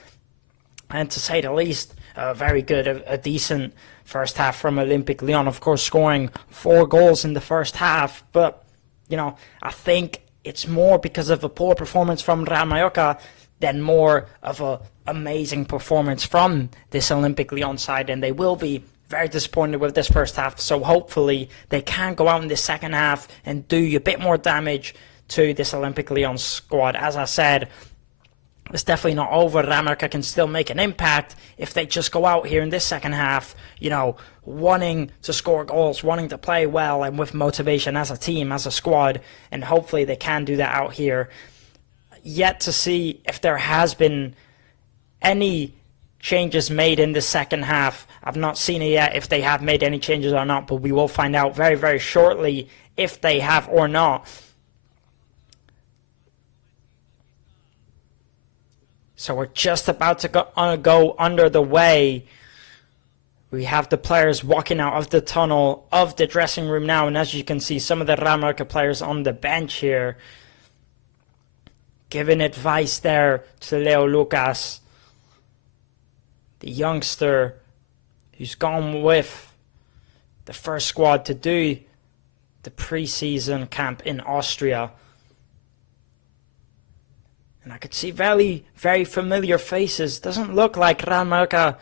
and to say the least, very good, a decent first half from Olympique Lyon, of course scoring 4 goals in the first half. But, you know, I think it's more because of a poor performance from Real Mallorca than more of an amazing performance from this Olympique Lyon side, and they will be very disappointed with this first half. So hopefully they can go out in the second half and do a bit more damage to this Olympique Lyon squad. As I said, it's definitely not over. Real Mallorca can still make an impact if they just go out here in this second half, you know, wanting to score goals, wanting to play well, and with motivation as a team, as a squad, and hopefully they can do that out here. Yet to see if there has been any changes made in the second half. I've not seen it yet, if they have made any changes or not, but we will find out very, very shortly if they have or not. So we're just about to go under the way. We have the players walking out of the tunnel of the dressing room now, and as you can see, some of the Real Mallorca players on the bench here giving advice there to Leo Lucas, the youngster who's gone with the first squad to do the pre-season camp in Austria. And I could see very, very familiar faces. Doesn't look like Real Mallorca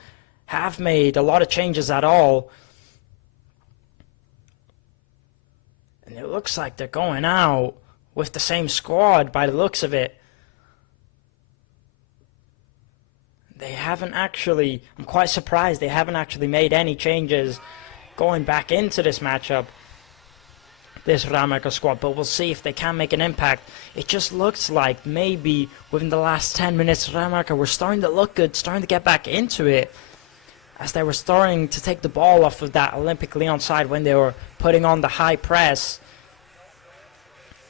have made a lot of changes at all. And it looks like they're going out with the same squad by the looks of it. They haven't actually, I'm quite surprised they haven't actually made any changes going back into this matchup, this Real Mallorca squad, but we'll see if they can make an impact. It just looks like maybe within the last 10 minutes, Real Mallorca were starting to look good, starting to get back into it, as they were starting to take the ball off of that Olympique Lyon side when they were putting on the high press.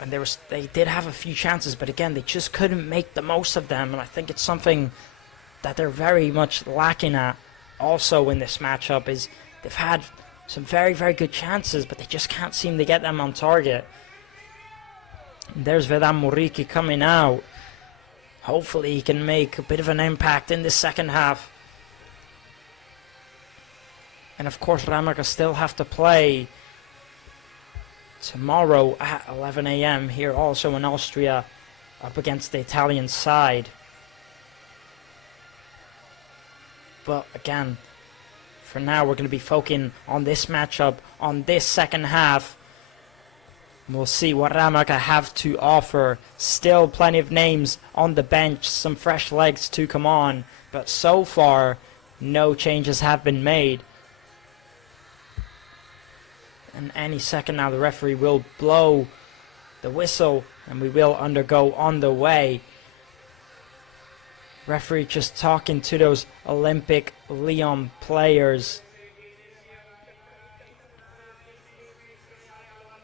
And they did have a few chances, but again, they just couldn't make the most of them, and I think it's something that they're very much lacking at also in this matchup. Is they've had some very, very good chances, but they just can't seem to get them on target. And there's Vedan Muriqi coming out. Hopefully he can make a bit of an impact in the second half. And of course Real Mallorca still have to play tomorrow at 11 a.m. here also in Austria, up against the Italian side. But again, for now, we're going to be focusing on this matchup, on this second half. We'll see what Real Mallorca have to offer. Still plenty of names on the bench, some fresh legs to come on. But so far, no changes have been made. And any second now, the referee will blow the whistle, and we will undergo on the way. Referee just talking to those Olympique Lyon players.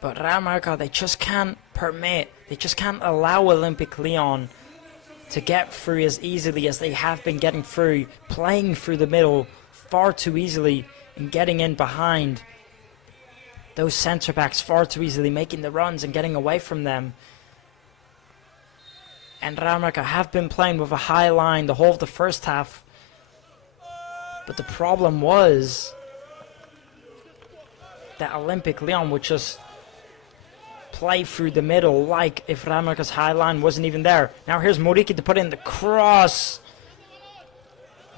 But Real Mallorca, they just can't allow Olympique Lyon to get through as easily as they have been getting through, playing through the middle far too easily and getting in behind those centre backs far too easily, making the runs and getting away from them. And Real Mallorca have been playing with a high line the whole of the first half. But the problem was that Olympique Lyon would just play through the middle like if Real Mallorca's high line wasn't even there. Now here's Muriqi to put in the cross.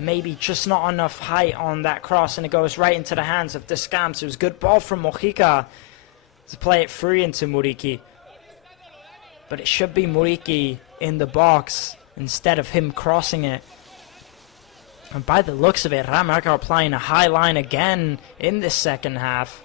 Maybe just not enough height on that cross, and it goes right into the hands of Descamps. It was a good ball from Mojica to play it free into Muriqi. But it should be Muriqi in the box instead of him crossing it. And by the looks of it, Real Mallorca are playing a high line again in this second half.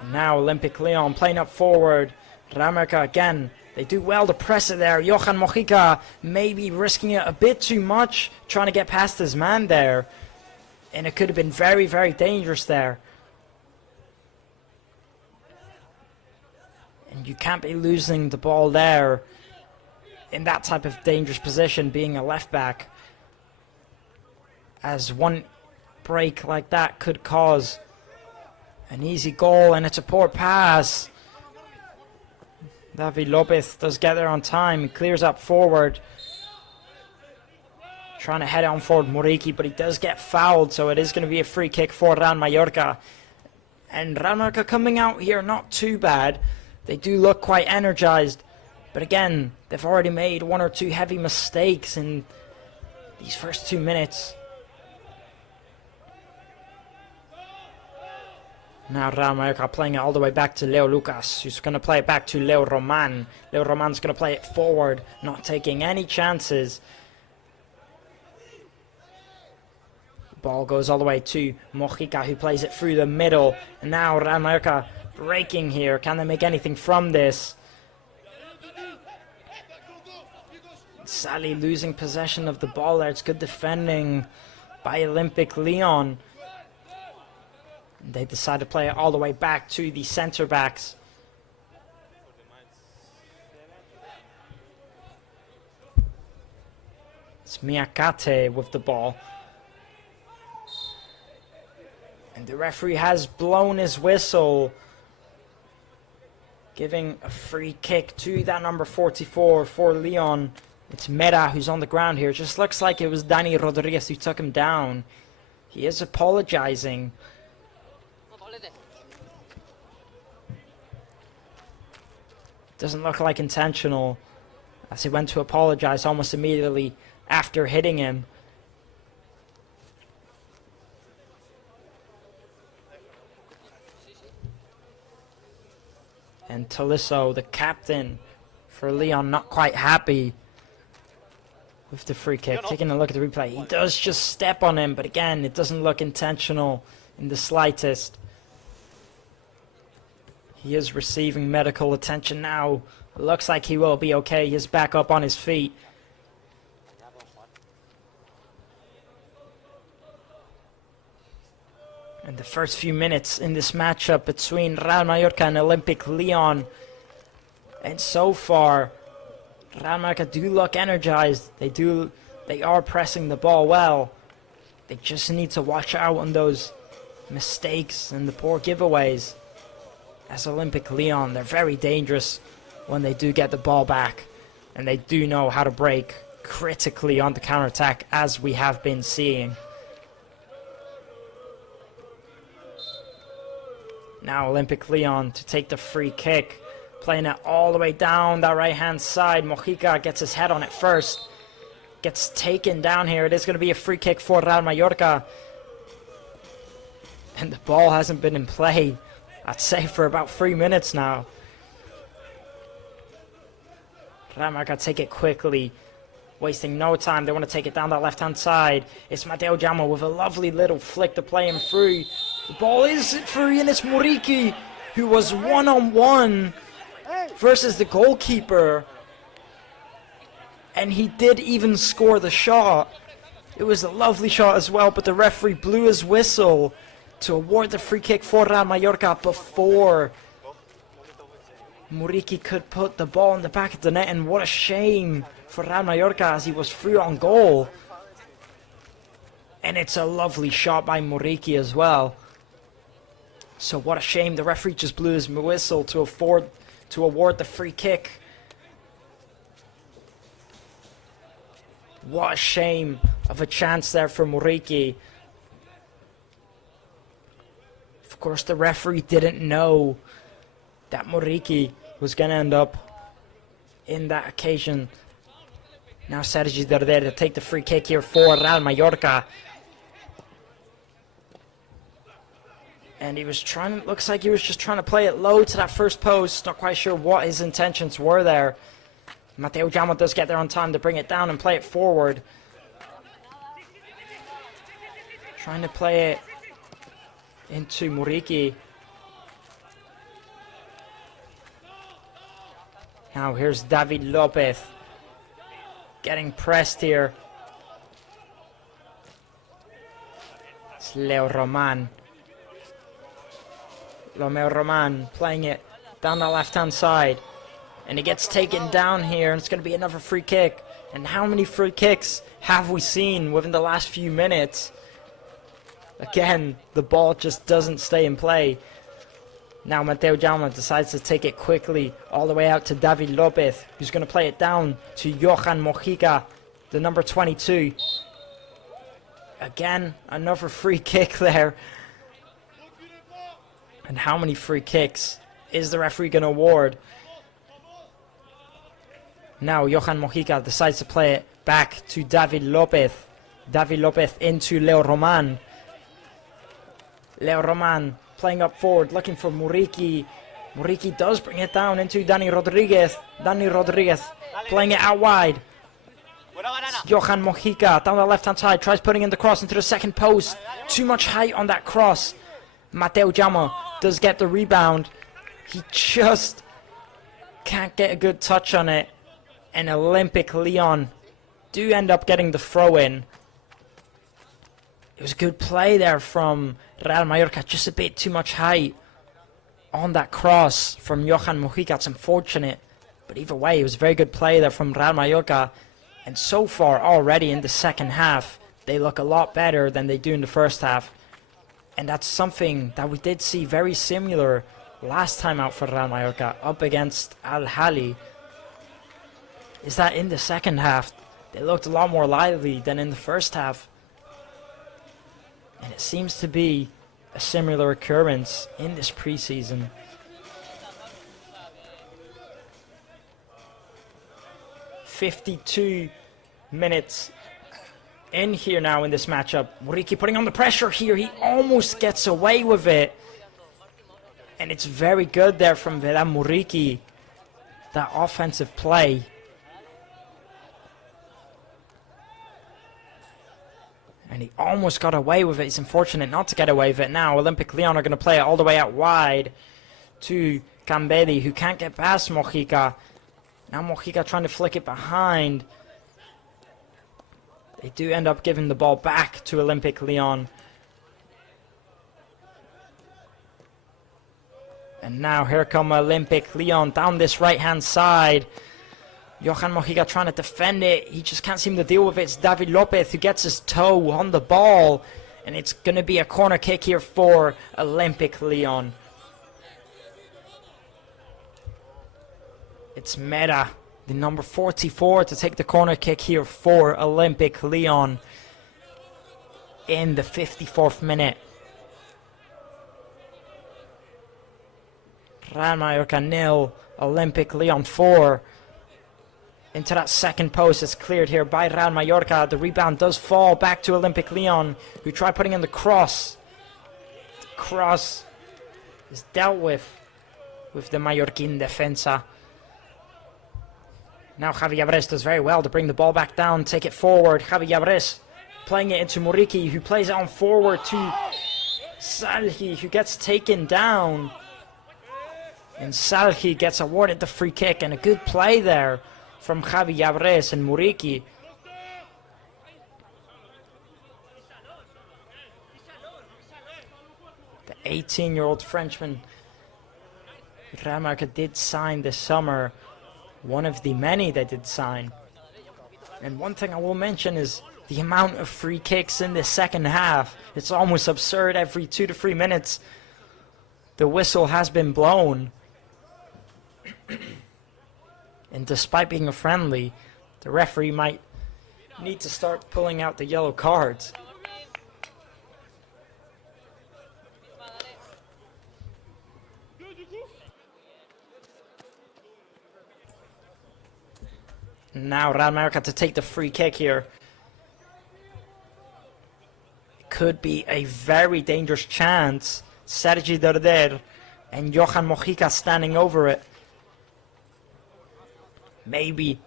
And now Olympique Lyon playing up forward. Real Mallorca again They do well to press it there. Johan Mojica maybe risking it a bit too much, trying to get past his man there. And it could have been very, very dangerous there. And you can't be losing the ball there in that type of dangerous position, being a left back. As one break like that could cause an easy goal, and it's a poor pass. David Lopez does get there on time. He clears up forward. Trying to head on forward Muriqi, but he does get fouled, so it is going to be a free kick for Real Mallorca. And Real Mallorca coming out here not too bad. They do look quite energized. But again, they've already made one or two heavy mistakes in these first 2 minutes. Now Real Mallorca playing it all the way back to Leo Lucas, who's going to play it back to Leo Roman. Leo Roman's going to play it forward, not taking any chances. Ball goes all the way to Mojica, who plays it through the middle. And now Real Mallorca breaking here. Can they make anything from this? Sally losing possession of the ball there. It's good defending by Olympique Lyon. They decide to play it all the way back to the centre backs. It's Miyakate with the ball. And the referee has blown his whistle, giving a free kick to that number 44 for Lyon. It's Mera who's on the ground here. It just looks like it was Dani Rodriguez who took him down. He is apologizing. Doesn't look like intentional, as he went to apologize almost immediately after hitting him. And Tolisso, the captain for Lyon, not quite happy with the free kick. Taking a look at the replay, he does just step on him, but again, it doesn't look intentional in the slightest. He is receiving medical attention now. It looks like he will be okay. He's back up on his feet. And the first few minutes in this matchup between Real Mallorca and Olympique Lyon. And so far, Real Mallorca do look energized. They are pressing the ball well. They just need to watch out on those mistakes and the poor giveaways. As Olympique Lyon, they're very dangerous when they do get the ball back. And they do know how to break critically on the counter-attack, as we have been seeing. Now Olympique Lyon to take the free kick. Playing it all the way down that right-hand side. Mojica gets his head on it first. Gets taken down here. It is going to be a free kick for Real Mallorca. And the ball hasn't been in play, I'd say, for about 3 minutes now. Real Mallorca take it quickly, wasting no time. They want to take it down that left-hand side. It's Mateo Jamo with a lovely little flick to play him through. The ball is free, and it's Muriqi, who was one-on-one versus the goalkeeper. And he did even score the shot. It was a lovely shot as well, but the referee blew his whistle to award the free kick for Real Mallorca before Muriqi could put the ball in the back of the net. And what a shame for Real Mallorca, as he was through on goal. And it's a lovely shot by Muriqi as well. So what a shame, the referee just blew his whistle to award the free kick. What a shame of a chance there for Muriqi. Of course, the referee didn't know that Muriqi was going to end up in that occasion. Now Sergi Darder to take the free kick here for Real Mallorca. And he was trying, looks like he was just trying to play it low to that first post. Not quite sure what his intentions were there. Mateo Jamo does get there on time to bring it down and play it forward. Trying to play it into Muriqi. Now here's David Lopez getting pressed here. It's Leo Roman. Lomeo Roman playing it down the left-hand side. And he gets taken down here, and it's going to be another free kick. And how many free kicks have we seen within the last few minutes? Again, the ball just doesn't stay in play. Now Mateo Jaume decides to take it quickly all the way out to David Lopez, who's going to play it down to Johan Mojica, the number 22. Again, another free kick there. And how many free kicks is the referee going to award? Now Johan Mojica decides to play it back to David Lopez. David Lopez into Leo Roman. Leo Roman playing up forward, looking for Muriqi. Muriqi does bring it down into Dani Rodriguez. Dani Rodriguez playing it out wide. Johan Mojica down the left-hand side, tries putting in the cross into the second post. Too much height on that cross. Mateo Jaume does get the rebound. He just can't get a good touch on it. And Olympique Lyon do end up getting the throw-in. It was a good play there from Real Mallorca, just a bit too much height on that cross from Johan Mojica. It's unfortunate, but either way, it was a very good play there from Real Mallorca. And so far, already in the second half, they look a lot better than they do in the first half. And that's something that we did see very similar last time out for Real Mallorca, up against Al Ahly. Is that in the second half, they looked a lot more lively than in the first half. And it seems to be a similar occurrence in this preseason. "52 minutes in here now in this matchup. Muriqi putting on the pressure here. He almost gets away with it. And it's very good there from Vedan Muriqi. That offensive play. And he almost got away with it. It's unfortunate not to get away with it now. Olympique Lyon are going to play it all the way out wide to Cambedi, who can't get past Mojica. Now Mojica trying to flick it behind. They do end up giving the ball back to Olympique Lyon. And now here come Olympique Lyon down this right-hand side. Johan Mojica trying to defend it. He just can't seem to deal with it. It's David Lopez who gets his toe on the ball. And it's going to be a corner kick here for Olympique Lyon. It's Mera, the number 44, to take the corner kick here for Olympique Lyon in the 54th minute. Real Mallorca 0, Olympique Lyon 4. Into that second post, it's cleared here by Real Mallorca. The rebound does fall back to Olympique Lyon, who try putting in the cross. The cross is dealt with the Mallorquin defensa. Now Javi Abres does very well to bring the ball back down, take it forward. Javi Abres playing it into Muriqi, who plays it on forward to Salhi, who gets taken down. And Salhi gets awarded the free kick, and a good play there from Javi Abres and Muriqi. The 18-year-old Frenchman Real Mallorca did sign this summer. One of the many they did sign. And one thing I will mention is the amount of free kicks in the second half. It's almost absurd. Every 2 to 3 minutes the whistle has been blown. And despite being a friendly, the referee might need to start pulling out the yellow cards. Now Real Mallorca to take the free kick here. It could be a very dangerous chance. Sergi Derder and Johan Mojica standing over it. Maybe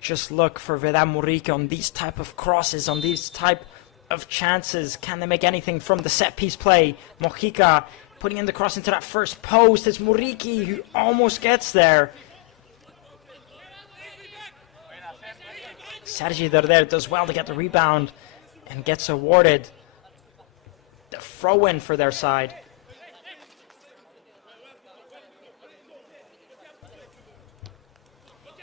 just look for Vedan Muriqi on these type of crosses, on these type of chances. Can they make anything from the set piece play? Mojica putting in the cross into that first post. It's Muriqi who almost gets there. Sergi Darder does well to get the rebound and gets awarded the throw-in for their side.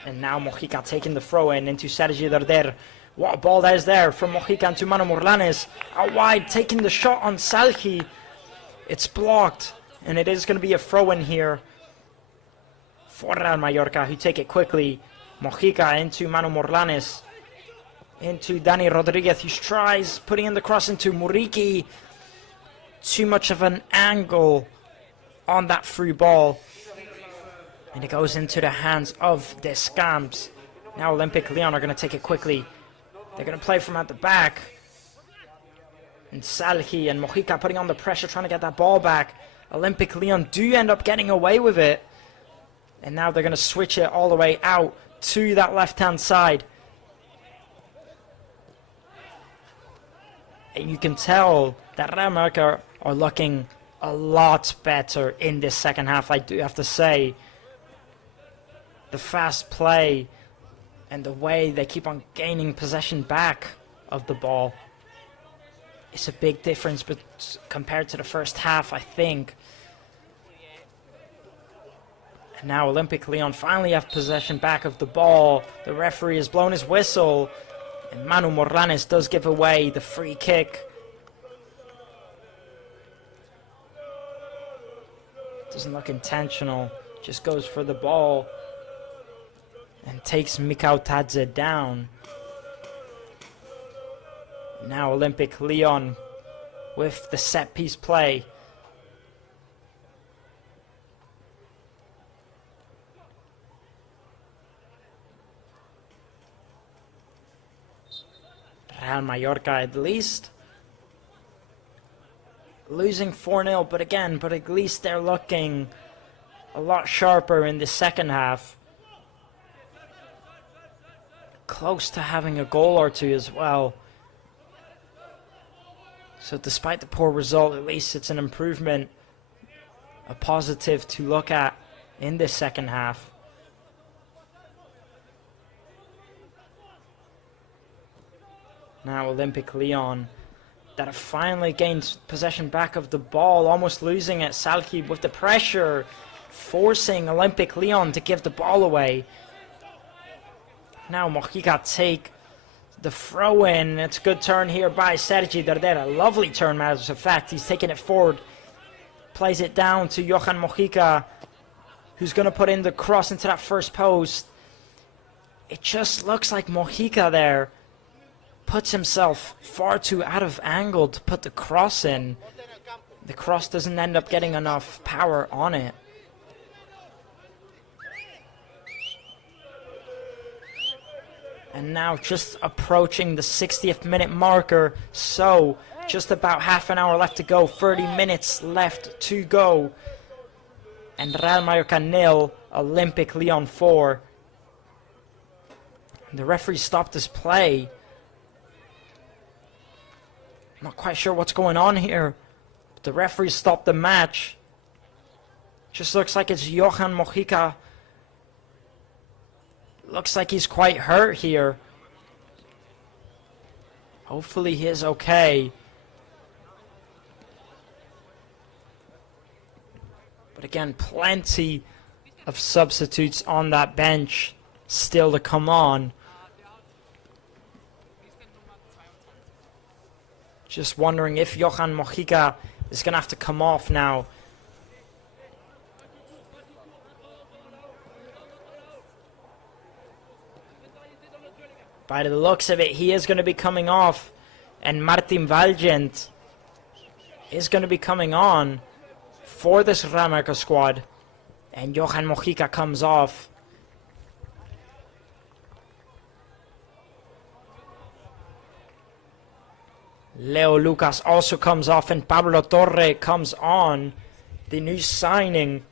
And now Mojica taking the throw-in into Sergi Darder. What a ball that is there from Mojica into Manu Morlanes. Out wide, taking the shot on Salhi. It's blocked, and it is going to be a throw-in here for Real Mallorca, who take it quickly. Mojica into Manu Morlanes. Into Dani Rodriguez, who tries putting in the cross into Muriqui. Too much of an angle on that free ball. And it goes into the hands of Descamps. Now Olympique Lyon are going to take it quickly. They're going to play from at the back. And Salhi and Mojica putting on the pressure, trying to get that ball back. Olympique Lyon do end up getting away with it. And now they're going to switch it all the way out to that left-hand side. And you can tell that Real Mallorca are looking a lot better in this second half, I do have to say. The fast play and the way they keep on gaining possession back of the ball is a big difference compared to the first half, I think. And now Olympique Lyon finally have possession back of the ball. The referee has blown his whistle. And Manu Morlanes does give away the free kick. Doesn't look intentional. Just goes for the ball. And takes Mikau Tadze down. Now Olympique Lyon with the set piece play. Real Mallorca at least losing 4-0, but at least they're looking a lot sharper in the second half. Close to having a goal or two as well. So despite the poor result, at least it's an improvement, a positive to look at in this second half. Now Olympique Lyon that have finally gained possession back of the ball, almost losing it. Salhi with the pressure, forcing Olympique Lyon to give the ball away. Now Mojica take the throw in. It's a good turn here by Sergi Darder. A lovely turn, matters of fact. He's taking it forward. Plays it down to Johan Mojica, who's going to put in the cross into that first post. It just looks like Mojica there puts himself far too out of angle to put the cross in. The cross doesn't end up getting enough power on it. And now just approaching the 60th minute marker. So just about half an hour left to go. 30 minutes left to go. And Real Mallorca 0, Olympique Lyon 4. The referee stopped this play. I'm not quite sure what's going on here. But the referee stopped the match. Just looks like it's Johan Mojica. Looks like he's quite hurt here. Hopefully he is okay. But again, plenty of substitutes on that bench still to come on. Just wondering if Johan Mojica is going to have to come off now. By the looks of it, he is going to be coming off. And Martin Valgent is going to be coming on for this Real Mallorca squad. And Johan Mojica comes off. Leo Lucas also comes off, and Pablo Torre comes on. The new signing.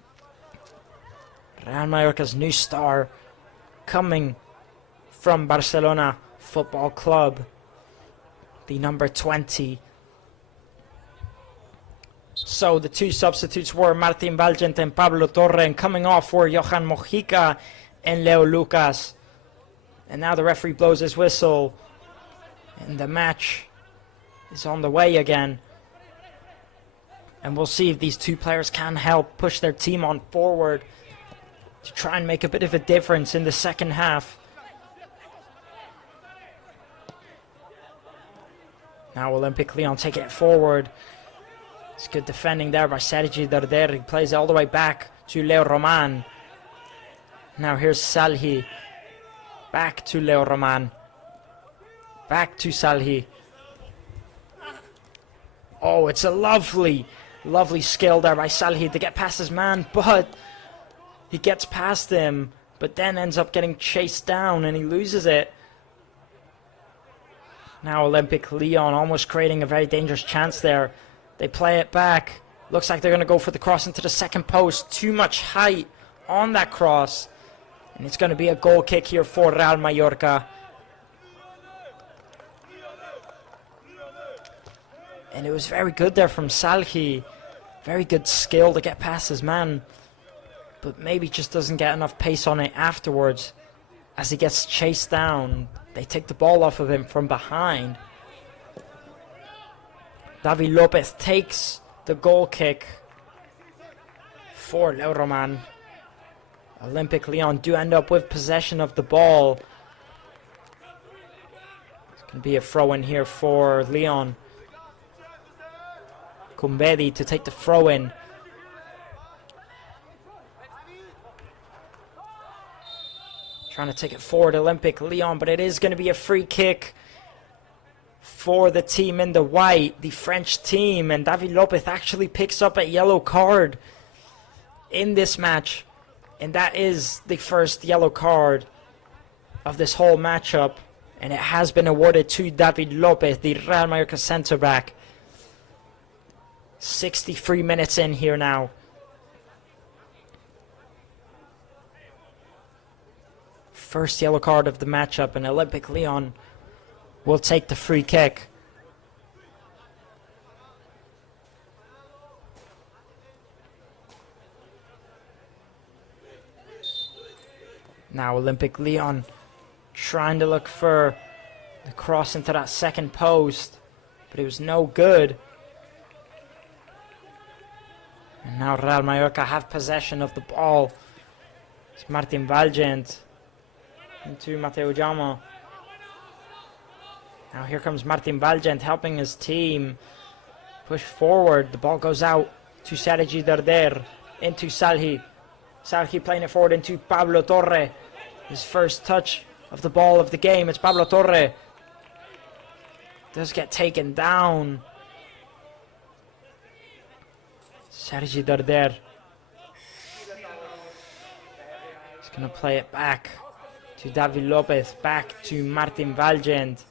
Real Mallorca's new star coming from Barcelona Football Club. The number 20. So the two substitutes were Martin Valgent and Pablo Torre, and coming off were Johan Mojica and Leo Lucas. And now the referee blows his whistle. And the match is on the way again. And we'll see if these two players can help push their team on forward to try and make a bit of a difference in the second half. Now Olympique Lyon taking it forward. It's good defending there by Sergi Darder. He plays all the way back to Leo Roman. Now here's Salhi. Back to Leo Roman. Back to Salhi. Oh, it's a lovely skill there by Salhi to get past his man, but he gets past him, but then ends up getting chased down and he loses it. Now Olympique Lyon almost creating a very dangerous chance there. They play it back. Looks like they're going to go for the cross into the second post. Too much height on that cross. And it's going to be a goal kick here for Real Mallorca. And it was very good there from Salhi. Very good skill to get past his man. But maybe just doesn't get enough pace on it afterwards. As he gets chased down, they take the ball off of him from behind. David Lopez takes the goal kick for Leo Roman. Olympique Lyon do end up with possession of the ball. It's going to be a throw in here for Lyon. Kumbedi to take the throw in. Trying to take it forward, Olympique Lyon, but it is going to be a free kick for the team in the white, the French team. And David Lopez actually picks up a yellow card in this match. And that is the first yellow card of this whole matchup. And it has been awarded to David Lopez, the Real Mallorca centre-back. 63 minutes in here now. First yellow card of the matchup, and Olympique Lyon will take the free kick. Now Olympique Lyon trying to look for the cross into that second post, but it was no good. And now Real Mallorca have possession of the ball. It's Martin Valgent into Mateo Jaume. Now here comes Martin Valgent helping his team push forward. The ball goes out to Sergi Darder into Salhi. Salhi playing it forward into Pablo Torre. His first touch of the ball of the game. It's Pablo Torre. Does get taken down. Sergi Darder. He's going to play it back to David Lopez. Back to Martin Valgent.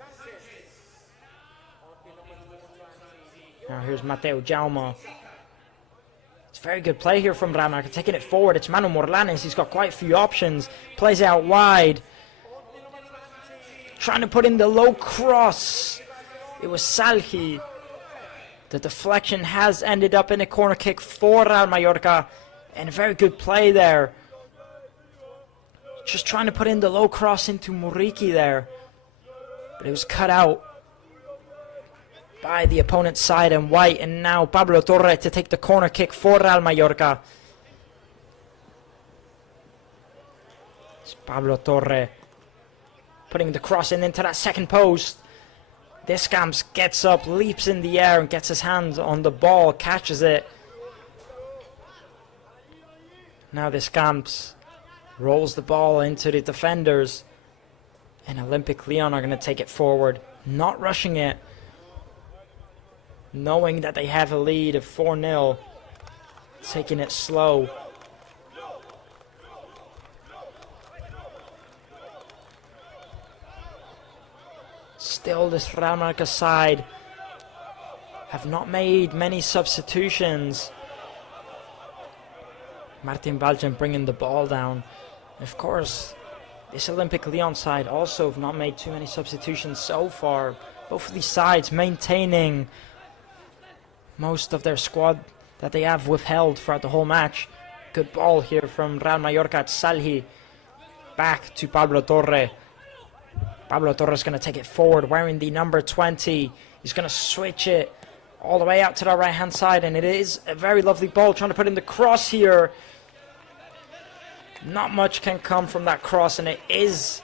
Now here's Mateo Jaume. It's very good play here from Real Mallorca. Taking it forward. It's Manu Morlanes. He's got quite a few options. Plays out wide. Trying to put in the low cross. It was Salhi. The deflection has ended up in a corner kick for Real Mallorca. And a very good play there. Just trying to put in the low cross into Muriqi there. But it was cut out by the opponent's side and white. And now Pablo Torre to take the corner kick for Real Mallorca. It's Pablo Torre putting the cross in into that second post. Descamps gets up, leaps in the air and gets his hands on the ball, catches it. Now Descamps rolls the ball into the defenders. And Olympique Lyon are going to take it forward, not rushing it. Knowing that they have a lead of 4-0. Taking it slow. Still, this Real Mallorca side have not made many substitutions. Martin Valgent bringing the ball down. Of course, this Olympique Lyon side also have not made too many substitutions so far. Both of these sides maintaining most of their squad that they have withheld throughout the whole match. Good ball here from Real Mallorca at Salhi. Back to Pablo Torre. Pablo Torres going to take it forward, wearing the number 20. He's going to switch it all the way out to the right-hand side, and it is a very lovely ball, trying to put in the cross here. Not much can come from that cross, and it is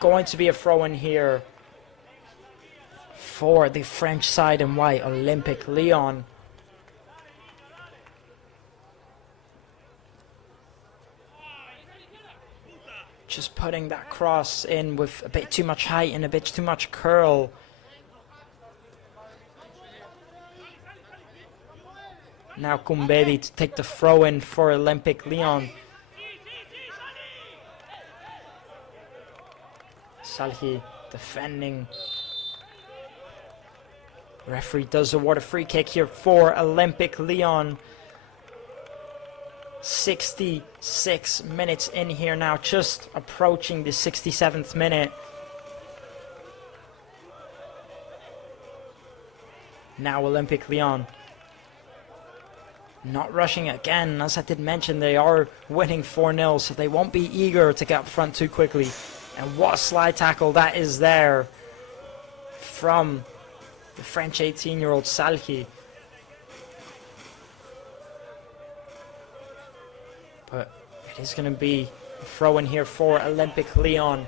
going to be a throw-in here for the French side in white, Olympique Lyon. Just putting that cross in with a bit too much height and a bit too much curl. Now Kumbedi to take the throw in for Olympique Lyon. Salhi defending. Referee does award a free kick here for Olympique Lyon. 66 minutes in here now, just approaching the 67th minute. Now Olympique Lyon not rushing again. As I did mention, they are winning 4-0, so they won't be eager to get up front too quickly. And what a slide tackle that is there from the French 18-year-old Salhi. But it is going to be a throw in here for Olympique Lyon.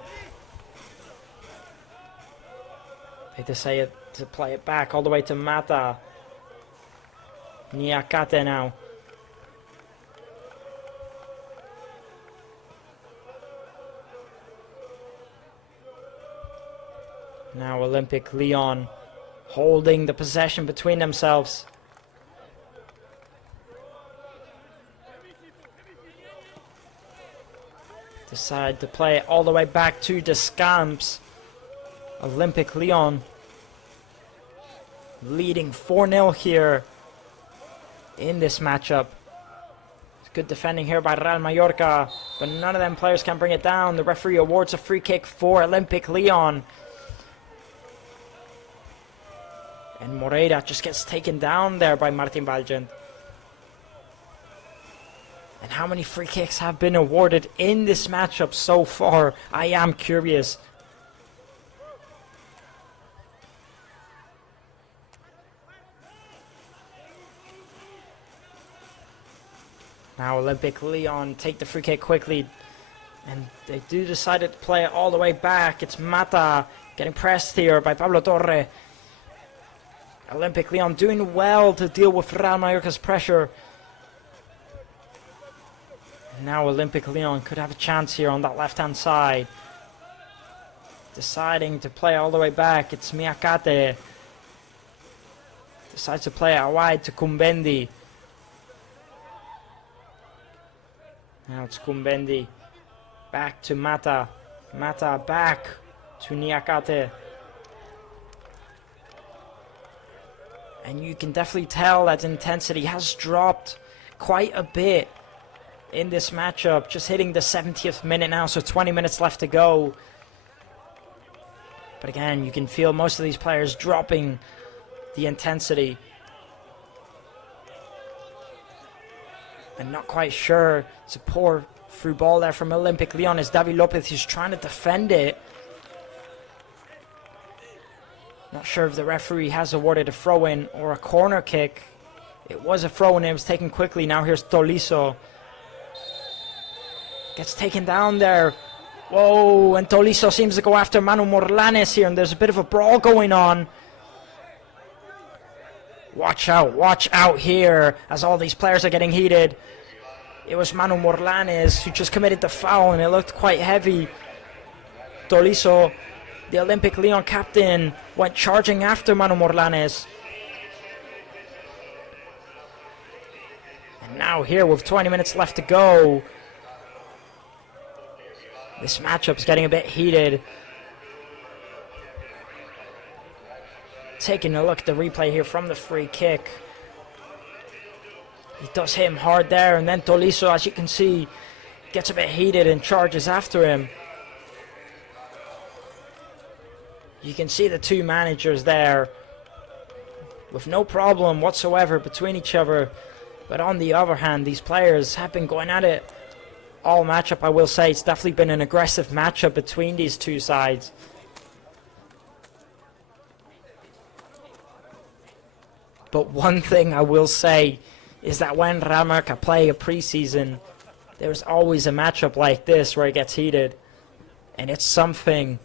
They decide to play it back all the way to Mata. Niakate now. Now Olympique Lyon holding the possession between themselves. Decide to play it all the way back to Descamps. Olympique Lyon leading 4-0 here in this matchup. It's good defending here by Real Mallorca, but none of them players can bring it down. The referee awards a free kick for Olympique Lyon. And Moreira just gets taken down there by Martin Valgent. And how many free kicks have been awarded in this matchup so far? I am curious. Now Olympique Lyon take the free kick quickly. And they do decide to play it all the way back. It's Mata getting pressed here by Pablo Torre. Olympique Lyon doing well to deal with Real Mallorca's pressure. Now Olympique Lyon could have a chance here on that left-hand side. Deciding to play all the way back. It's Miakate. Decides to play out wide to Kumbendi. Now it's Kumbendi. Back to Mata. Mata back to Niakate. And you can definitely tell that intensity has dropped quite a bit in this matchup. Just hitting the 70th minute now, so 20 minutes left to go. But again, you can feel most of these players dropping the intensity. And not quite sure. It's a poor through ball there from Olympique Lyon as David Lopez is trying to defend it. Not sure if the referee has awarded a throw-in or a corner kick. It was a throw-in, it was taken quickly. Now here's Tolisso. Gets taken down there. Whoa, and Tolisso seems to go after Manu Morlanes here, and there's a bit of a brawl going on. Watch out here, as all these players are getting heated. It was Manu Morlanes who just committed the foul, and it looked quite heavy. Tolisso, the Olympique Lyon captain, went charging after Manu Morlanes. And now here with 20 minutes left to go, this matchup's getting a bit heated. Taking a look at the replay here from the free kick. He does hit him hard there, and then Tolisso, as you can see, gets a bit heated and charges after him. You can see the two managers there with no problem whatsoever between each other. But on the other hand, these players have been going at it all matchup. I will say it's definitely been an aggressive matchup between these two sides. But one thing I will say is that when Real Mallorca play a preseason, there's always a matchup like this where it gets heated. And it's something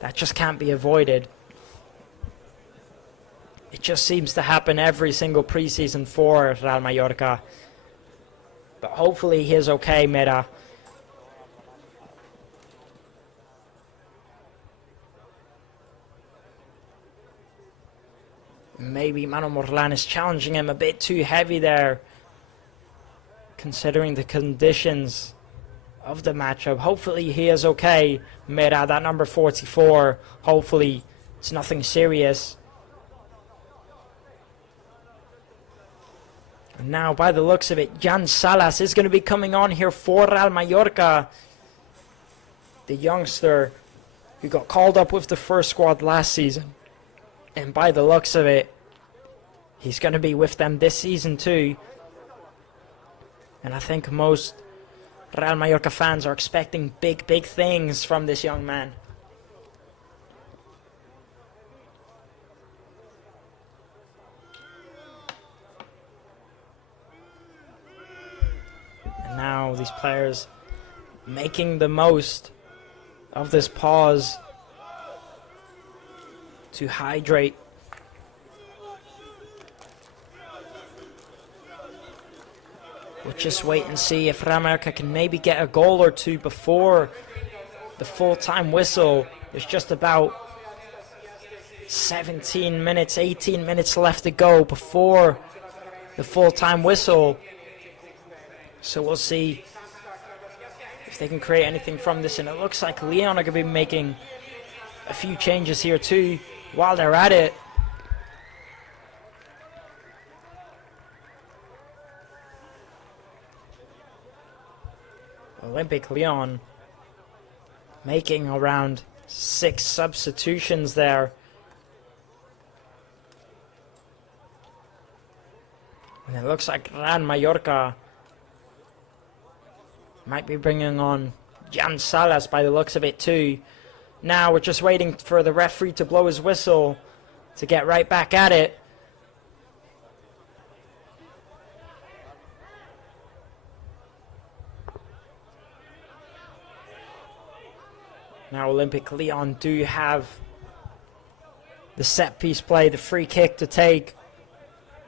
that just can't be avoided. It just seems to happen every single preseason for Real Mallorca. But hopefully he is okay, Mera. Maybe Manu Morlan is challenging him a bit too heavy there, considering the conditions of the matchup. Hopefully he is okay, Mera, that number 44. Hopefully it's nothing serious. And now, by the looks of it, Jan Salas is going to be coming on here for Real Mallorca. The youngster who got called up with the first squad last season. And by the looks of it, he's going to be with them this season too. And I think most Real Mallorca fans are expecting big things from this young man. And now these players making the most of this pause to hydrate. We'll just wait and see if Real Mallorca can maybe get a goal or two before the full-time whistle. There's just about 17 minutes, 18 minutes left to go before the full-time whistle. So we'll see if they can create anything from this. And it looks like Lyon are going to be making a few changes here too while they're at it. Olympique Lyon making around 6 substitutions there. And it looks like Real Mallorca might be bringing on Jan Salas by the looks of it too. Now we're just waiting for the referee to blow his whistle to get right back at it. Now Olympique Lyon do have the set piece play, the free kick to take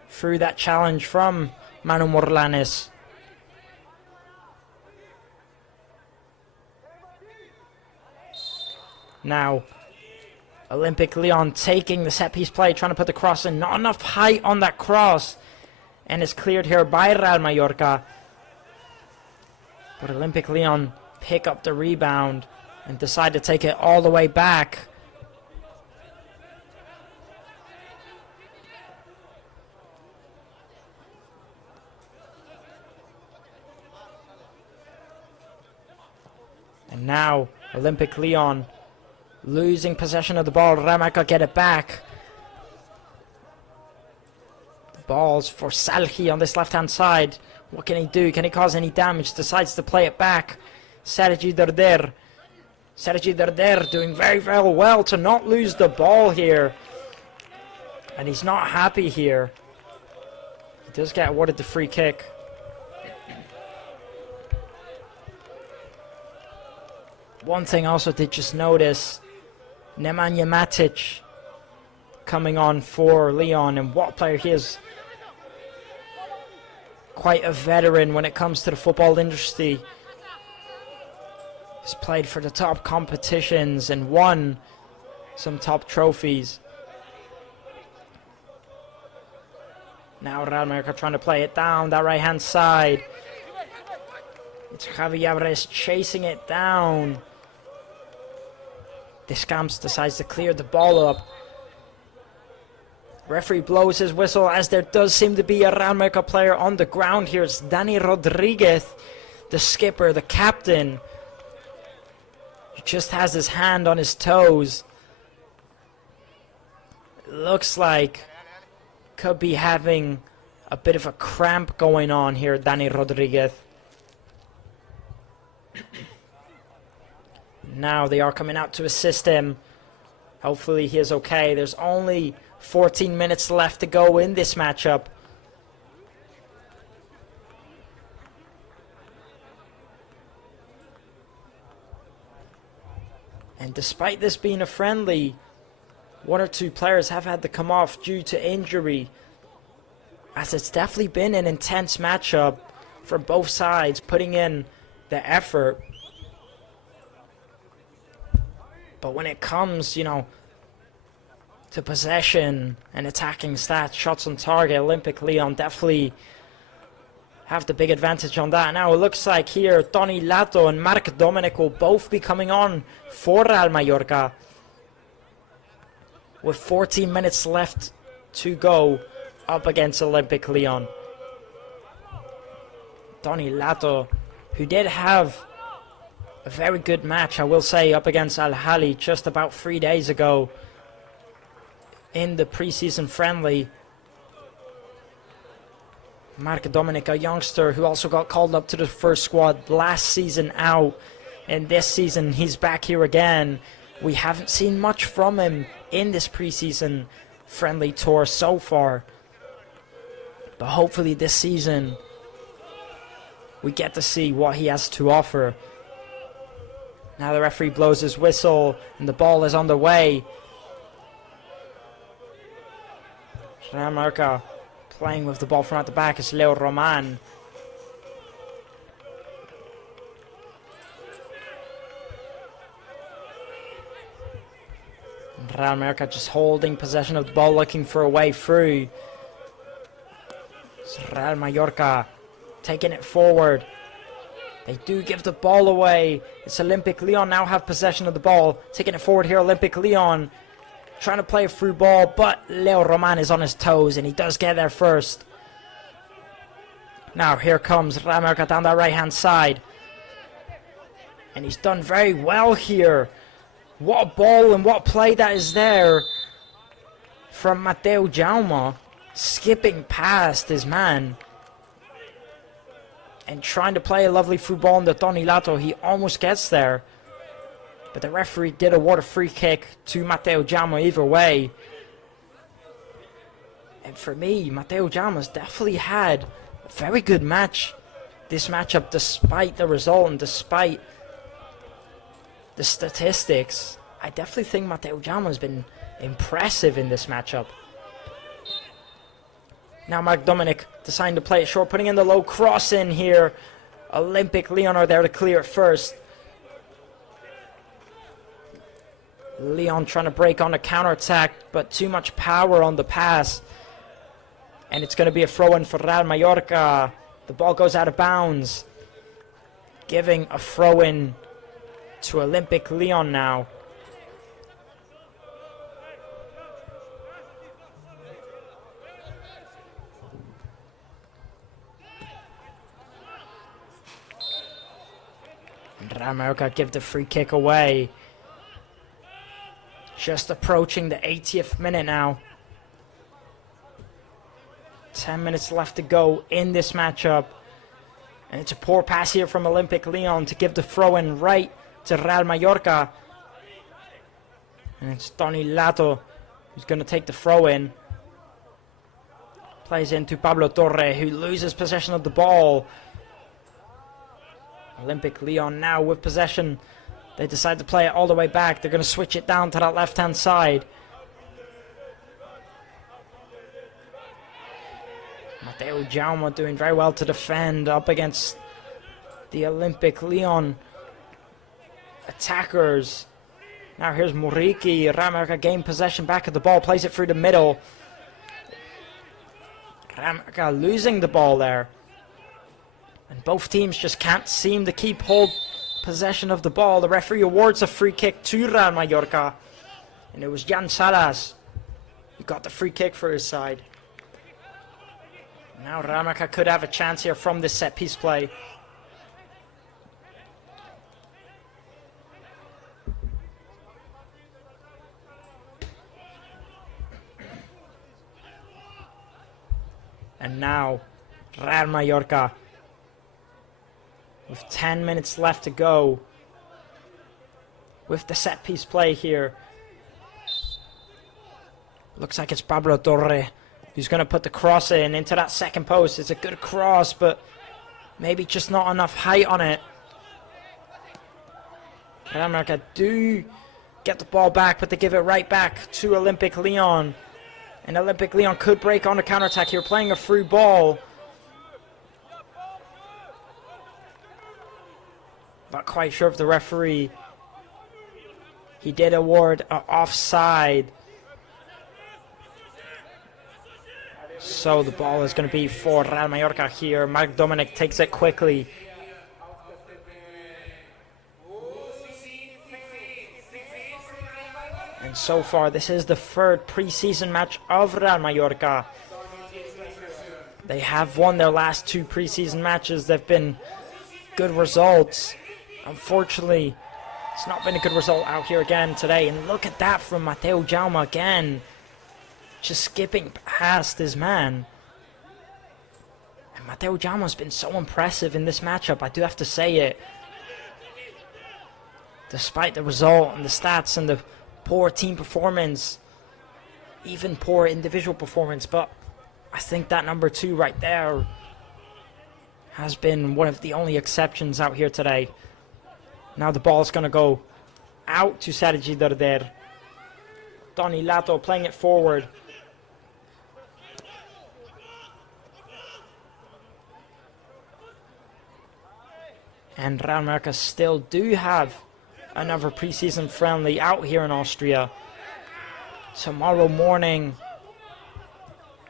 through that challenge from Manu Morlanes. Now Olympique Lyon taking the set piece play, trying to put the cross in. Not enough height on that cross. And it's cleared here by Real Mallorca. But Olympique Lyon pick up the rebound and decide to take it all the way back. And now Olympique Lyon losing possession of the ball. Real Mallorca get it back. The ball's for Salhi on this left-hand side. What can he do? Can he cause any damage? Decides to play it back. Sergi Derder. Sergi Derder doing very well to not lose the ball here. And he's not happy here. He does get awarded the free kick. One thing I also did just notice, Nemanja Matic coming on for Lyon, and what a player he is. Quite a veteran when it comes to the football industry. He's played for the top competitions and won some top trophies. Now Real Mallorca trying to play it down that right hand side. It's Javi Alvarez chasing it down. Descamps decides to clear the ball up. Referee blows his whistle as there does seem to be a Real Mallorca player on the ground here. It's Dani Rodriguez, the skipper, the captain. He just has his hand on his toes. Looks like could be having a bit of a cramp going on here, Dani Rodriguez. Now they are coming out to assist him. Hopefully he is okay. There's only 14 minutes left to go in this matchup. And despite this being a friendly, one or two players have had to come off due to injury, as it's definitely been an intense matchup for both sides, putting in the effort. But when it comes, you know, to possession and attacking stats, shots on target, Olympique Lyon definitely have the big advantage on that. Now it looks like here Tony Lato and Marc Dominic will both be coming on for Real Mallorca, with 14 minutes left to go up against Olympique Lyon. Tony Lato, who did have a very good match, I will say, up against Al Ahly just about 3 days ago in the preseason friendly. Marc Dominic, a youngster who also got called up to the first squad last season out, and this season he's back here again. We haven't seen much from him in this preseason friendly tour so far, but hopefully this season we get to see what he has to offer. Now the referee blows his whistle and the ball is on the way. Real Mallorca playing with the ball from at the back is Leo Roman. And Real Mallorca just holding possession of the ball, looking for a way through. It's Real Mallorca taking it forward. They do give the ball away. It's Olympique Lyon now have possession of the ball. Taking it forward here, Olympique Lyon. Trying to play a through ball, but Leo Roman is on his toes, and he does get there first. Now here comes Real Mallorca down that right-hand side. And he's done very well here. What a ball and what play that is there from Mateu Jaume. Skipping past his man and trying to play a lovely through ball into Tony Lato. He almost gets there, but the referee did award a free kick to Mateu Jaume either way. And for me, Mateu Jaume has definitely had a very good match this matchup, despite the result and despite the statistics. I definitely think Mateu Jaume has been impressive in this matchup. Now Marc Dominic deciding to play it short, putting in the low cross in here. Olympique Lyon are there to clear it first. Lyon trying to break on the counter-attack, but too much power on the pass. And it's going to be a throw-in for Real Mallorca. The ball goes out of bounds, giving a throw-in to Olympique Lyon now. And Real Mallorca give the free kick away. Just approaching the 80th minute now. 10 minutes left to go in this matchup. And it's a poor pass here from Olympique Lyon to give the throw-in right to Real Mallorca. And it's Tony Lato who's going to take the throw-in. Plays into Pablo Torre, who loses possession of the ball. Olympique Lyon now with possession. They decide to play it all the way back. They're going to switch it down to that left-hand side. Mateu Jaume doing very well to defend up against the Olympique Lyon attackers. Now here's Muriqi. Real Mallorca gain possession back of the ball. Plays it through the middle. Real Mallorca losing the ball there. And both teams just can't seem to keep hold possession of the ball. The referee awards a free kick to Real Mallorca. And it was Jan Salas who got the free kick for his side. Now Real Mallorca could have a chance here from this set piece play. And now Real Mallorca with 10 minutes left to go with the set piece play here. Looks like it's Pablo Torre who's going to put the cross in into that second post. It's a good cross, but maybe just not enough height on it. Real Mallorca do get the ball back, but they give it right back to Olympique Lyon. And Olympique Lyon could break on the counter-attack here, playing a through ball. Not quite sure if the referee, he did award an offside. So the ball is going to be for Real Mallorca here. Marc Dominic takes it quickly. And so far, this is the third preseason match of Real Mallorca. They have won their last 2 preseason matches. They've been good results. Unfortunately, it's not been a good result out here again today. And look at that from Mateu Jaume again. Just skipping past his man. And Mateu Jaume has been so impressive in this matchup, I do have to say it. Despite the result and the stats and the poor team performance, even poor individual performance, but I think that number 2 right there has been one of the only exceptions out here today. Now the ball is going to go out to Sergi Darder. Toni Lato playing it forward. And Real Mallorca still do have another preseason friendly out here in Austria tomorrow morning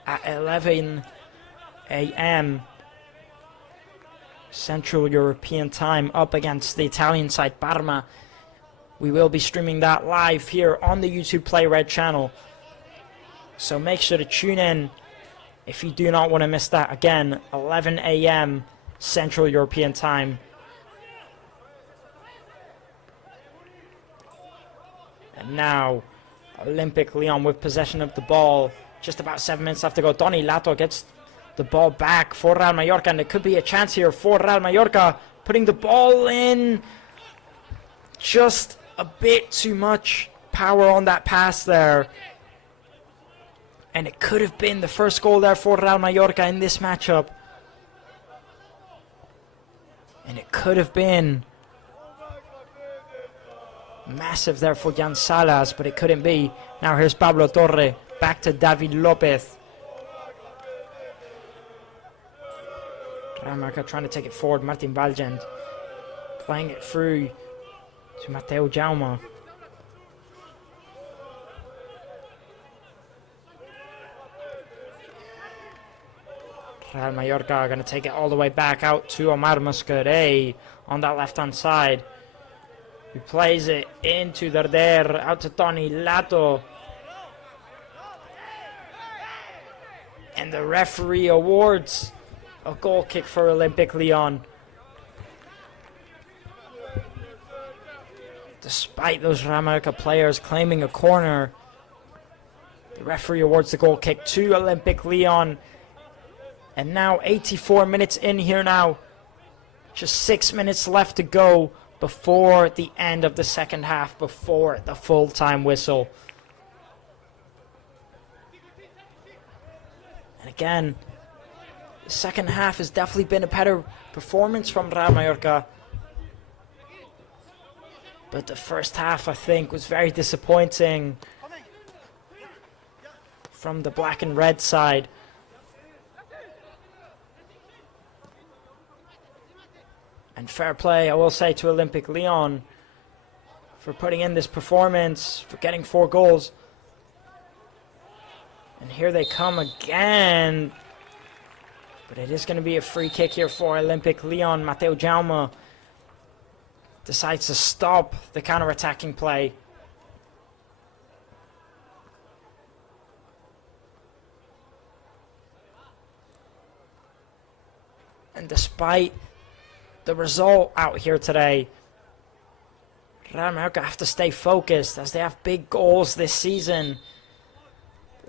at 11 a.m. Central European time, up against the Italian side Parma. We will be streaming that live here on the YouTube Play Red channel, so make sure to tune in if you do not want to miss that. Again, 11 a.m. Central European time. And now Olympique Lyon with possession of the ball. Just about 7 minutes left to go. Toni Lato gets the ball back for Real Mallorca, and it could be a chance here for Real Mallorca, putting the ball in. Just a bit too much power on that pass there, and it could have been the first goal there for Real Mallorca in this matchup. And it could have been massive there for Jan Salas, but it couldn't be. Now here's Pablo Torre, back to David Lopez. Real Mallorca trying to take it forward. Martin Valgent playing it through to Mateu Jaume. Real Mallorca are going to take it all the way back out to Omar Masquerey on that left-hand side. He plays it into Darder, out to Toni Lato. And the referee awards a goal kick for Olympique Lyon. Despite those Real Mallorca players claiming a corner, the referee awards the goal kick to Olympique Lyon. And now 84 minutes in here now. Just 6 minutes left to go before the end of the second half, before the full-time whistle. And again, the second half has definitely been a better performance from Real Mallorca. But the first half, I think, was very disappointing from the black and red side. And fair play, I will say, to Olympique Lyon for putting in this performance, for getting 4 goals. And here they come again. But it is going to be a free kick here for Olympique Lyon. Mateu Jaume decides to stop the counter-attacking play. And despite the result out here today, Real Mallorca have to stay focused as they have big goals this season.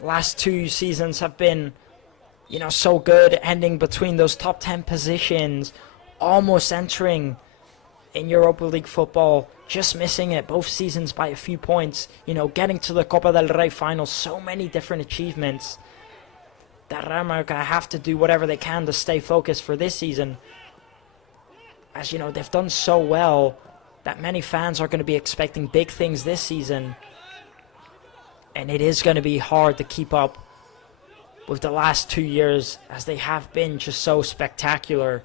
Last 2 seasons have been, you know, so good, ending between those top 10 positions, almost entering in Europa League football, just missing it both seasons by a few points. You know, getting to the Copa del Rey final, so many different achievements that Real Mallorca have to do whatever they can to stay focused for this season. As you know, they've done so well that many fans are going to be expecting big things this season. And it is going to be hard to keep up with the last 2 years, as they have been just so spectacular.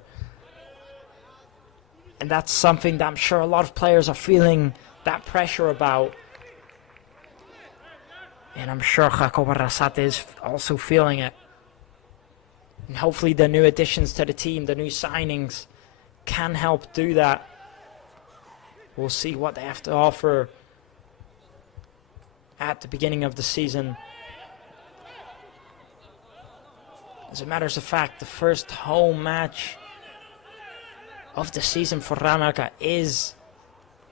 And that's something that I'm sure a lot of players are feeling that pressure about. And I'm sure Jacob Arrasate is also feeling it. And hopefully the new additions to the team, the new signings, can help do that. We'll see what they have to offer at the beginning of the season. As a matter of fact, the first home match of the season for Real Mallorca is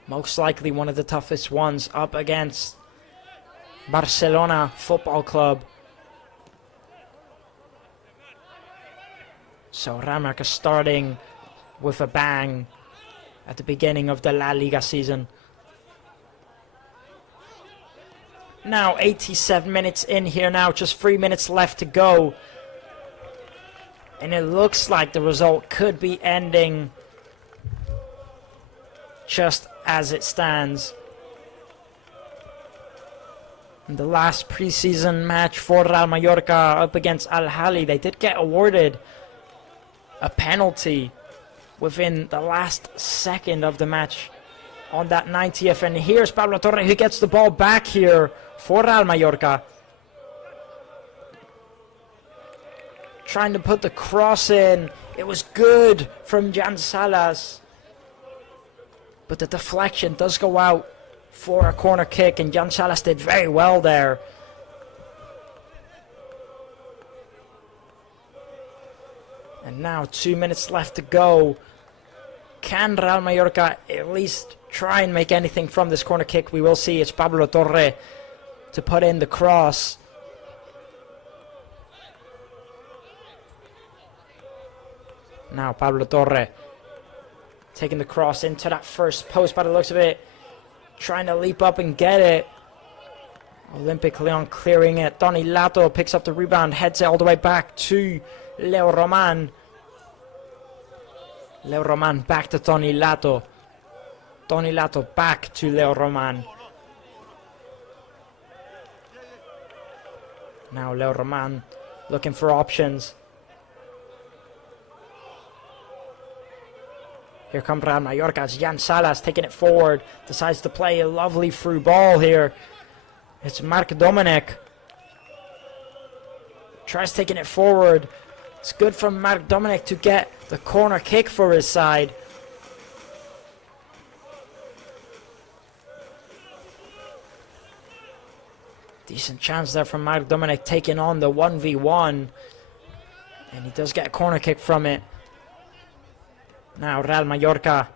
most likely one of the toughest ones, up against Barcelona Football Club. So Real Mallorca starting with a bang at the beginning of the La Liga season. Now 87 minutes in here now, just 3 minutes left to go. And it looks like the result could be ending just as it stands. In the last preseason match for Real Mallorca up against Al Ahly, they did get awarded a penalty within the last second of the match on that 90th. And here's Pablo Torre, who gets the ball back here for Real Mallorca. Trying to put the cross in. It was good from Jan Salas. But the deflection does go out for a corner kick, and Jan Salas did very well there. And now 2 minutes left to go. Can Real Mallorca at least try and make anything from this corner kick? We will see. It's Pablo Torre to put in the cross. Now Pablo Torre taking the cross into that first post by the looks of it. Trying to leap up and get it. Olympique Lyon clearing it. Tony Lato picks up the rebound, heads it all the way back to Leo Roman. Leo Roman back to Tony Lato. Tony Lato back to Leo Roman. Now Leo Roman looking for options. Here comes Real Mallorca as Jan Salas taking it forward. Decides to play a lovely through ball here. It's Marc Dominic. Tries taking it forward. It's good from Marc Dominic to get the corner kick for his side. Decent chance there from Marc Dominic taking on the 1v1. And he does get a corner kick from it. Now Real Mallorca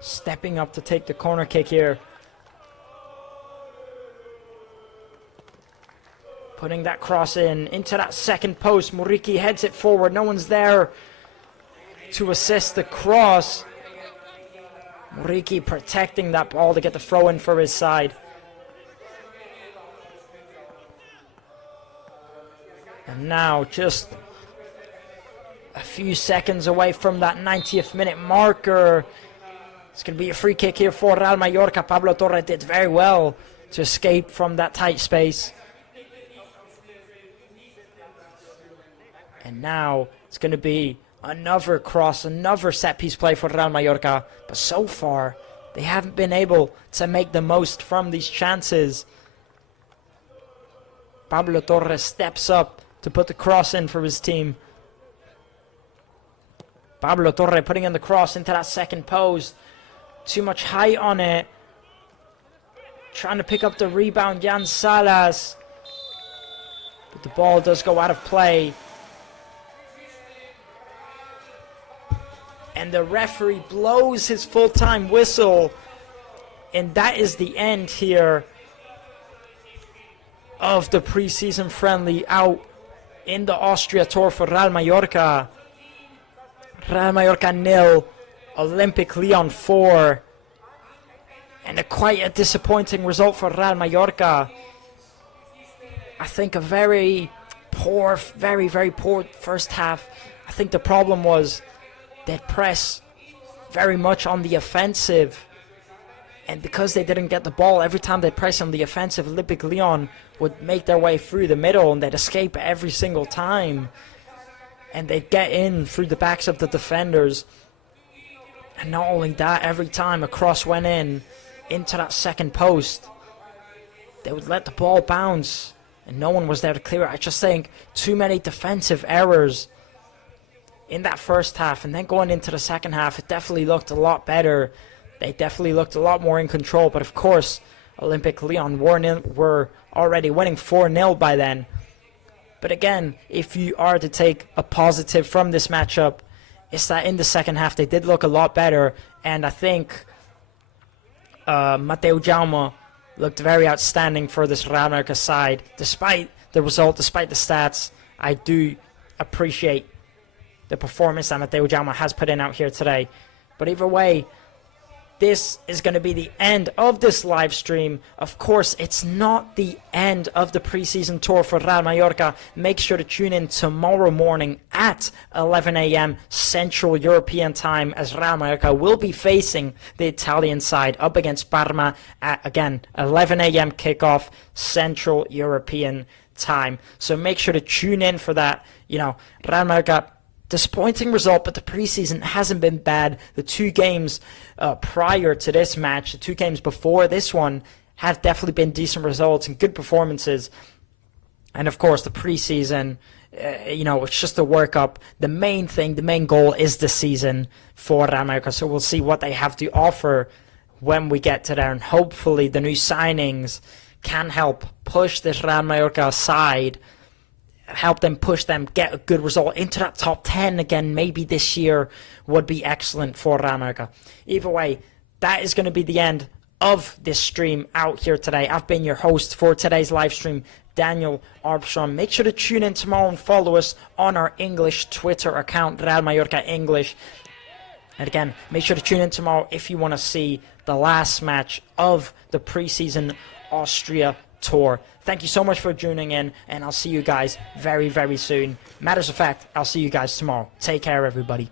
stepping up to take the corner kick here. Putting that cross into that second post. Muriqi heads it forward. No one's there to assist the cross. Muriqi protecting that ball to get the throw in for his side. And now just a few seconds away from that 90th minute marker. It's going to be a free kick here for Real Mallorca. Pablo Torre did very well to escape from that tight space. And now it's going to be another cross, another set piece play for Real Mallorca. But so far, they haven't been able to make the most from these chances. Pablo Torre steps up to put the cross in for his team. Pablo Torre putting in the cross into that second post. Too much height on it. Trying to pick up the rebound, Jan Salas. But the ball does go out of play. And the referee blows his full-time whistle. And that is the end here of the preseason friendly out in the Austria Tour for Real Mallorca. Real Mallorca 0, Olympique Lyon 4. And quite a disappointing result for Real Mallorca. I think a very poor, very poor first half. I think the problem was they'd press very much on the offensive. And because they didn't get the ball, every time they press on the offensive, Olympique Lyon would make their way through the middle and they'd escape every single time. And they'd get in through the backs of the defenders. And not only that, every time a cross went in into that second post, they would let the ball bounce and no one was there to clear it. I just think too many defensive errors in that first half, and then going into the second half, it definitely looked a lot better. They definitely looked a lot more in control, but of course Olympique Lyon were already winning 4-0 by then. But again, if you are to take a positive from this matchup, it's that in the second half they did look a lot better, and I think Mateu Jaume looked very outstanding for this Real Mallorca side. Despite the result, despite the stats, I do appreciate the performance that Mateu Jaume has put in out here today. But either way, this is going to be the end of this live stream. Of course, it's not the end of the preseason tour for Real Mallorca. Make sure to tune in tomorrow morning at 11 a.m. Central European time, as Real Mallorca will be facing the Italian side up against Parma at, again, 11 a.m. kickoff Central European time. So make sure to tune in for that. You know, Real Mallorca, disappointing result, but the preseason hasn't been bad. The two games prior to this match, the two games before this one, have definitely been decent results and good performances. And of course, the preseason, it's just a workup. The main thing, the main goal is the season for Real Mallorca. So we'll see what they have to offer when we get to there. And hopefully the new signings can help push this Real Mallorca side, help them push them, get a good result into that top 10 again. Maybe this year would be excellent for Real Mallorca. Either way, that is going to be the end of this stream out here today. I've been your host for today's live stream, Daniel Armstrong. Make sure to tune in tomorrow and follow us on our English Twitter account, Real Mallorca English. And again, make sure to tune in tomorrow if you want to see the last match of the preseason Austria tour. Thank you so much for tuning in, and I'll see you guys very soon. Matters of fact, I'll see you guys tomorrow. Take care, everybody.